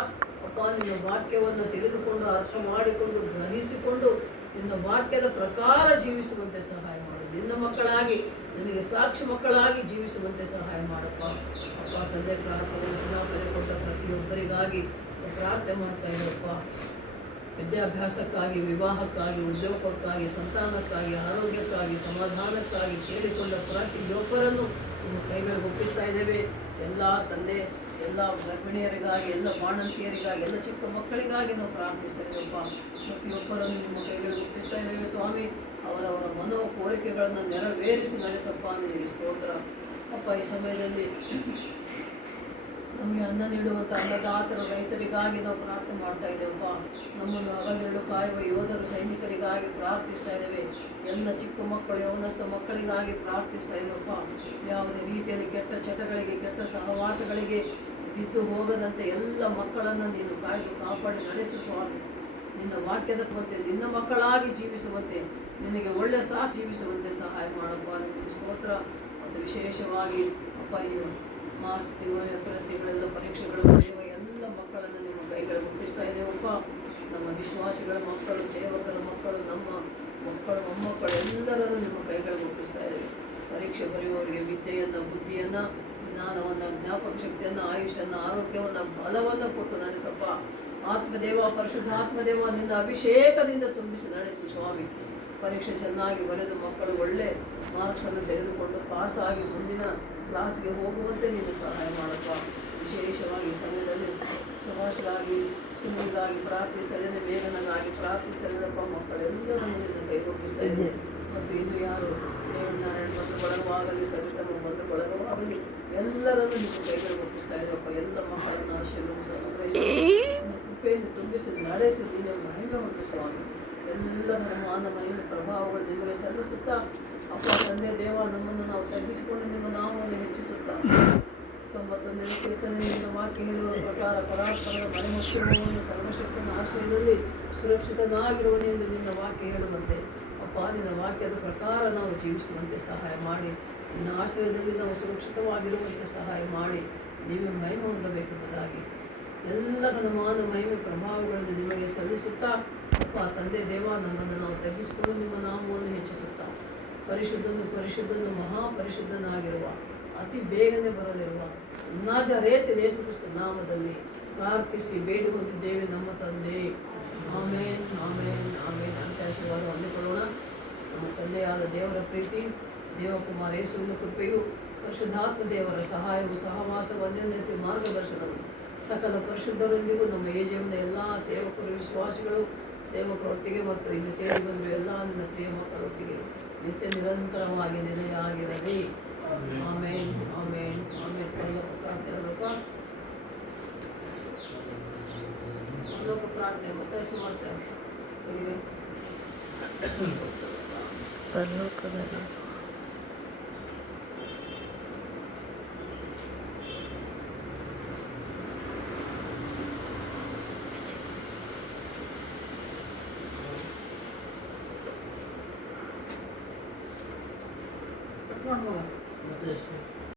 ಅಪ್ಪ ನಿನ್ನ ವಾಕ್ಯವನ್ನು ತಿಳಿದುಕೊಂಡು, ಅರ್ಥ ಮಾಡಿಕೊಂಡು, ಗ್ರಹಿಸಿಕೊಂಡು ನಿನ್ನ ವಾಕ್ಯದ ಪ್ರಕಾರ ಜೀವಿಸುವಂತೆ ಸಹಾಯ ಮಾಡು. ನಿನ್ನ ಮಕ್ಕಳಾಗಿ, ನಿನಗೆ ಸಾಕ್ಷಿ ಮಕ್ಕಳಾಗಿ ಜೀವಿಸುವಂತೆ ಸಹಾಯ ಮಾಡಪ್ಪ. ಅಪ್ಪ ತಂದೆ, ಪ್ರಾರ್ಥನೆ ಕೊಟ್ಟ ಪ್ರತಿಯೊಬ್ಬರಿಗಾಗಿ ಪ್ರಾರ್ಥನೆ ಮಾಡ್ತಾ ಇದ್ದಪ್ಪ. ವಿದ್ಯಾಭ್ಯಾಸಕ್ಕಾಗಿ, ವಿವಾಹಕ್ಕಾಗಿ, ಉದ್ಯೋಗಕ್ಕಾಗಿ, ಸಂತಾನಕ್ಕಾಗಿ, ಆರೋಗ್ಯಕ್ಕಾಗಿ, ಸಮಾಧಾನಕ್ಕಾಗಿ ಕೇಳಿಕೊಂಡ ಪ್ರತಿಯೊಬ್ಬರನ್ನು ನಿಮ್ಮ ಕೈಗಳಿಗೆ ಒಪ್ಪಿಸ್ತಾ ಇದ್ದೇವೆ. ಎಲ್ಲ ತಂದೆ, ಎಲ್ಲ ಗರ್ಭಿಣಿಯರಿಗಾಗಿ, ಎಲ್ಲ ಬಾಣಂತಿಯರಿಗಾಗಿ, ಎಲ್ಲ ಚಿಕ್ಕ ಮಕ್ಕಳಿಗಾಗಿ ನಾವು ಪ್ರಾರ್ಥಿಸ್ತಾ ಇದ್ದೇವಪ್ಪ. ಪ್ರತಿಯೊಬ್ಬರನ್ನು ನಿಮ್ಮ ಕೈಗಳಿಗೆ ಒಪ್ಪಿಸ್ತಾ ಇದ್ದೇವೆ ಸ್ವಾಮಿ. ಅವರವರ ಮನೋ ಕೋರಿಕೆಗಳನ್ನು ನೆರವೇರಿಸಿ ನಡೆಸಪ್ಪ, ನಿನಗೆ ಸ್ತೋತ್ರ ಅಪ್ಪ. ಈ ಸಮಯದಲ್ಲಿ ನಮಗೆ ಅನ್ನ ನೀಡುವಂಥ ಅನ್ನದಾತರ ರೈತರಿಗಾಗಿ ನಾವು ಪ್ರಾರ್ಥನೆ ಮಾಡ್ತಾ ಇದ್ದೇವಪ್ಪ. ನಮ್ಮನ್ನು ಹಗಲಿರುಳು ಕಾಯುವ ಯೋಧರು, ಸೈನಿಕರಿಗಾಗಿ ಪ್ರಾರ್ಥಿಸ್ತಾ ಇದ್ದೇವೆ. ಎಲ್ಲ ಚಿಕ್ಕ ಮಕ್ಕಳು, ಯೌವನಸ್ಥ ಮಕ್ಕಳಿಗಾಗಿ ಪ್ರಾರ್ಥಿಸ್ತಾ ಇದ್ದೇವಪ್ಪ. ಯಾವುದೇ ರೀತಿಯಲ್ಲಿ ಕೆಟ್ಟ ಚಟಗಳಿಗೆ, ಕೆಟ್ಟ ಸಹವಾಸಗಳಿಗೆ ಬಿದ್ದು ಹೋಗದಂತೆ ಎಲ್ಲ ಮಕ್ಕಳನ್ನು ನೀನು ಕಾಯ್ದು ಕಾಪಾಡಿ ನಡೆಸು ಸ್ವಾಮಿ. ನಿನ್ನ ವಾಕ್ಯದ ಮತ್ತೆ ನಿನ್ನ ಮಕ್ಕಳಾಗಿ ಜೀವಿಸುವಂತೆ, ನಿನಗೆ ಒಳ್ಳೆ ಸಾಕು ಜೀವಿಸುವಂತೆ ಸಹಾಯ ಮಾಡಪ್ಪ. ನಿನಗೆ ಸ್ತೋತ್ರ. ಮತ್ತು ವಿಶೇಷವಾಗಿ ಅಪ್ಪ, ಮಾರ್ಚ್ ತಿಂಗಳು, ಏಪ್ರಿಲ್ ತಿಂಗಳೆಲ್ಲ ಪರೀಕ್ಷೆಗಳು ಬರೆಯುವ ಎಲ್ಲ ಮಕ್ಕಳನ್ನು ನಿಮ್ಮ ಕೈಗಳಿಗೆ ಒಪ್ಪಿಸ್ತಾ ಇದ್ದೇವಪ್ಪ. ನಮ್ಮ ವಿಶ್ವಾಸಿಗಳ ಮಕ್ಕಳು, ಸೇವಕರ ಮಕ್ಕಳು, ನಮ್ಮ ಮಕ್ಕಳು, ಮೊಮ್ಮಕ್ಕಳು ಎಲ್ಲರನ್ನು ನಿಮ್ಮ ಕೈಗಳಿಗೆ ಒಪ್ಪಿಸ್ತಾ ಇದ್ದೇವೆ. ಪರೀಕ್ಷೆ ಬರೆಯುವವರಿಗೆ ವಿದ್ಯೆಯನ್ನು, ಬುದ್ಧಿಯನ್ನು, ಜ್ಞಾನವನ್ನು, ಜ್ಞಾಪಕ ಶಕ್ತಿಯನ್ನು, ಆಯುಷನ್ನು, ಆರೋಗ್ಯವನ್ನು, ಬಲವನ್ನು ಕೊಟ್ಟು ನಡೆಸಪ್ಪ. ಆತ್ಮದೇವ, ಪರಿಶುದ್ಧಾತ್ಮದೇವ, ನಿನ್ನ ಅಭಿಷೇಕದಿಂದ ತುಂಬಿಸಿ ನಡೆಸು ಸ್ವಾಮಿ. ಪರೀಕ್ಷೆ ಚೆನ್ನಾಗಿ ಬರೆದು ಮಕ್ಕಳು ಒಳ್ಳೆ ಮಾರ್ಕ್ಸನ್ನು ತೆಗೆದುಕೊಂಡು ಪಾಸಾಗಿ ಮುಂದಿನ ಕ್ಲಾಸ್ಗೆ ಹೋಗುವಂತೆ ನೀನು ಸಹಾಯ ಮಾಡಪ್ಪ. ವಿಶೇಷವಾಗಿ ಸಮಯದಲ್ಲಿ ಸುಭಾಷ್ಗಾಗಿ, ಸುನಿಗಾಗಿ ಪ್ರಾರ್ಥಿಸ್ತಾ ಇದ್ದೇನೆ, ಮೇಘನಗಾಗಿ ಪ್ರಾರ್ಥಿಸ್ತಾ ಇದ್ದೇನಪ್ಪ. ಮಕ್ಕಳೆಲ್ಲರನ್ನು ನಿನ್ನ ಕೈಗೊಪ್ಪಿಸ್ತಾ ಇದ್ದೇನೆ. ಮತ್ತು ಇನ್ನು ಯಾರು ನಾರಾಯಣ ಬಂದು ಬಳಗವಾಗಲಿ, ಕವಿತಮ್ಮ ಬಂದು ಬಳಗವಾಗಲಿ, ಎಲ್ಲರನ್ನು ನಿಮ್ಮ ಕೈಗಳಿಗೆ ಒಪ್ಪಿಸ್ತಾ ಇದ್ದೇವಪ್ಪ. ಎಲ್ಲ ಮಕ್ಕಳನ್ನು ಆಶೀರ್ವದಿಸಿ ಕೃಪೆಯನ್ನು ತುಂಬಿಸಿ ನಡೆಸಿ ನೀನು ಮಹಿಮೆ ಒಂದು ಸ್ವಾಮಿ. ಎಲ್ಲ ಮಾನ ಮಹಿಮೆ ಪ್ರಭಾವಗಳು ನಿಮಗೆ ಸಲ್ಲಿಸುತ್ತಾ ಅಪ್ಪ ತಂದೆ ದೇವ, ನಮ್ಮನ್ನು ನಾವು ತಗ್ಗಿಸಿಕೊಂಡು ನಿಮ್ಮ ನಾಮವನ್ನು ಹೆಚ್ಚಿಸುತ್ತಾ 91ನೇ ಕೀರ್ತನೆ ನಿನ್ನ ವಾಕ್ಯ ಹೇಳುವ ಪ್ರಕಾರ ಪರಾತ್ಪರರ ಮನೆ ಮುಚ್ಚುವವನು ಸರ್ವಶಕ್ತನ ಆಶ್ರಯದಲ್ಲಿ ಸುರಕ್ಷಿತನಾಗಿರುವನು ಎಂದು ನಿನ್ನ ವಾಕ್ಯ ಹೇಳುವಂತೆ ಅಪ್ಪ, ನಿನ್ನ ವಾಕ್ಯದ ಪ್ರಕಾರ ನಾವು ಜೀವಿಸುವಂತೆ ಸಹಾಯ ಮಾಡಿ, ನಿನ್ನ ಆಶ್ರಯದಲ್ಲಿ ನಾವು ಸುರಕ್ಷಿತವಾಗಿರುವಂತೆ ಸಹಾಯ ಮಾಡಿ, ನೀವೇ ಮಹಿಮೆ ಹೊಂದಬೇಕೆಂಬುದಾಗಿ ಎಲ್ಲ ಘನಮಾನ ಮಹಿಮೆ ಪ್ರಭಾವಗಳನ್ನು ನಿಮಗೆ ಸಲ್ಲಿಸುತ್ತಾ ಅಪ್ಪ ತಂದೆ ದೇವ, ನಮ್ಮನ್ನು ನಾವು ತಗ್ಗಿಸಿಕೊಂಡು ನಿಮ್ಮ ನಾಮವನ್ನು ಹೆಚ್ಚಿಸುತ್ತಾ ಪರಿಶುದ್ಧನು ಪರಿಶುದ್ಧನು ಮಹಾಪರಿಶುದ್ಧನಾಗಿರುವ, ಅತಿ ಬೇಗನೆ ಬರಲಿರುವ ನಾಜರೇತಿನ ಯೇಸು ಕ್ರಿಸ್ತ ನಾಮದಲ್ಲಿ ಪ್ರಾರ್ಥಿಸಿ ಬೇಡಿ ಹೊಂದಿದ್ದೇವೆ ನಮ್ಮ ತಂದೆ. ಆಮೇನ್ ಆಮೇನ್ ಆಮೇನ್ ಅಂತ ಆಶೀರ್ವಾದ ಹೊಂದಿಕೊಳ್ಳೋಣ. ನಮ್ಮ ತಂದೆಯಾದ ದೇವರ ಪ್ರೀತಿ, ದೇವಕುಮಾರ ಯೇಸುವಿನ ಕೃಪೆಯು, ಪರಿಶುದ್ಧಾತ್ಮ ದೇವರ ಸಹಾಯವು, ಸಹವಾಸವು, ಅನ್ಯೋನ್ಯತೆಯು, ಮಾರ್ಗದರ್ಶನವು ಸಕಲ ಪರಿಶುದ್ಧರೊಂದಿಗೂ ನಮ್ಮ ಯಜಮಾನ ಎಲ್ಲ ಸೇವಕರು, ವಿಶ್ವಾಸಿಗಳು, ಸೇವಕರೊಟ್ಟಿಗೆ ಮತ್ತು ಇಲ್ಲಿ ಸೇರಿ ಬಂದರು ಎಲ್ಲ ನನ್ನ ಪ್ರಿಯ ಮಕ್ಕಳೊಟ್ಟಿಗೆ ನಿತ್ಯ ನಿರಂತರವಾಗಿ ನೆಲೆಯಾಗಿರಲಿ. ಆಮೇನ್ ಆಮೇನ್ ಆಮೇನ್. ಪರಲೋಕ ಪ್ರಾರ್ಥನೆ ಪರಲೋಕ ಪ್ರಾರ್ಥನೆ ಒತ್ತಾಯಿಸಿ ಮಾಡ್ತೇವೆ. ಪರಲೋಕದಲ್ಲಿ ಮಾಡ್ಬೋದ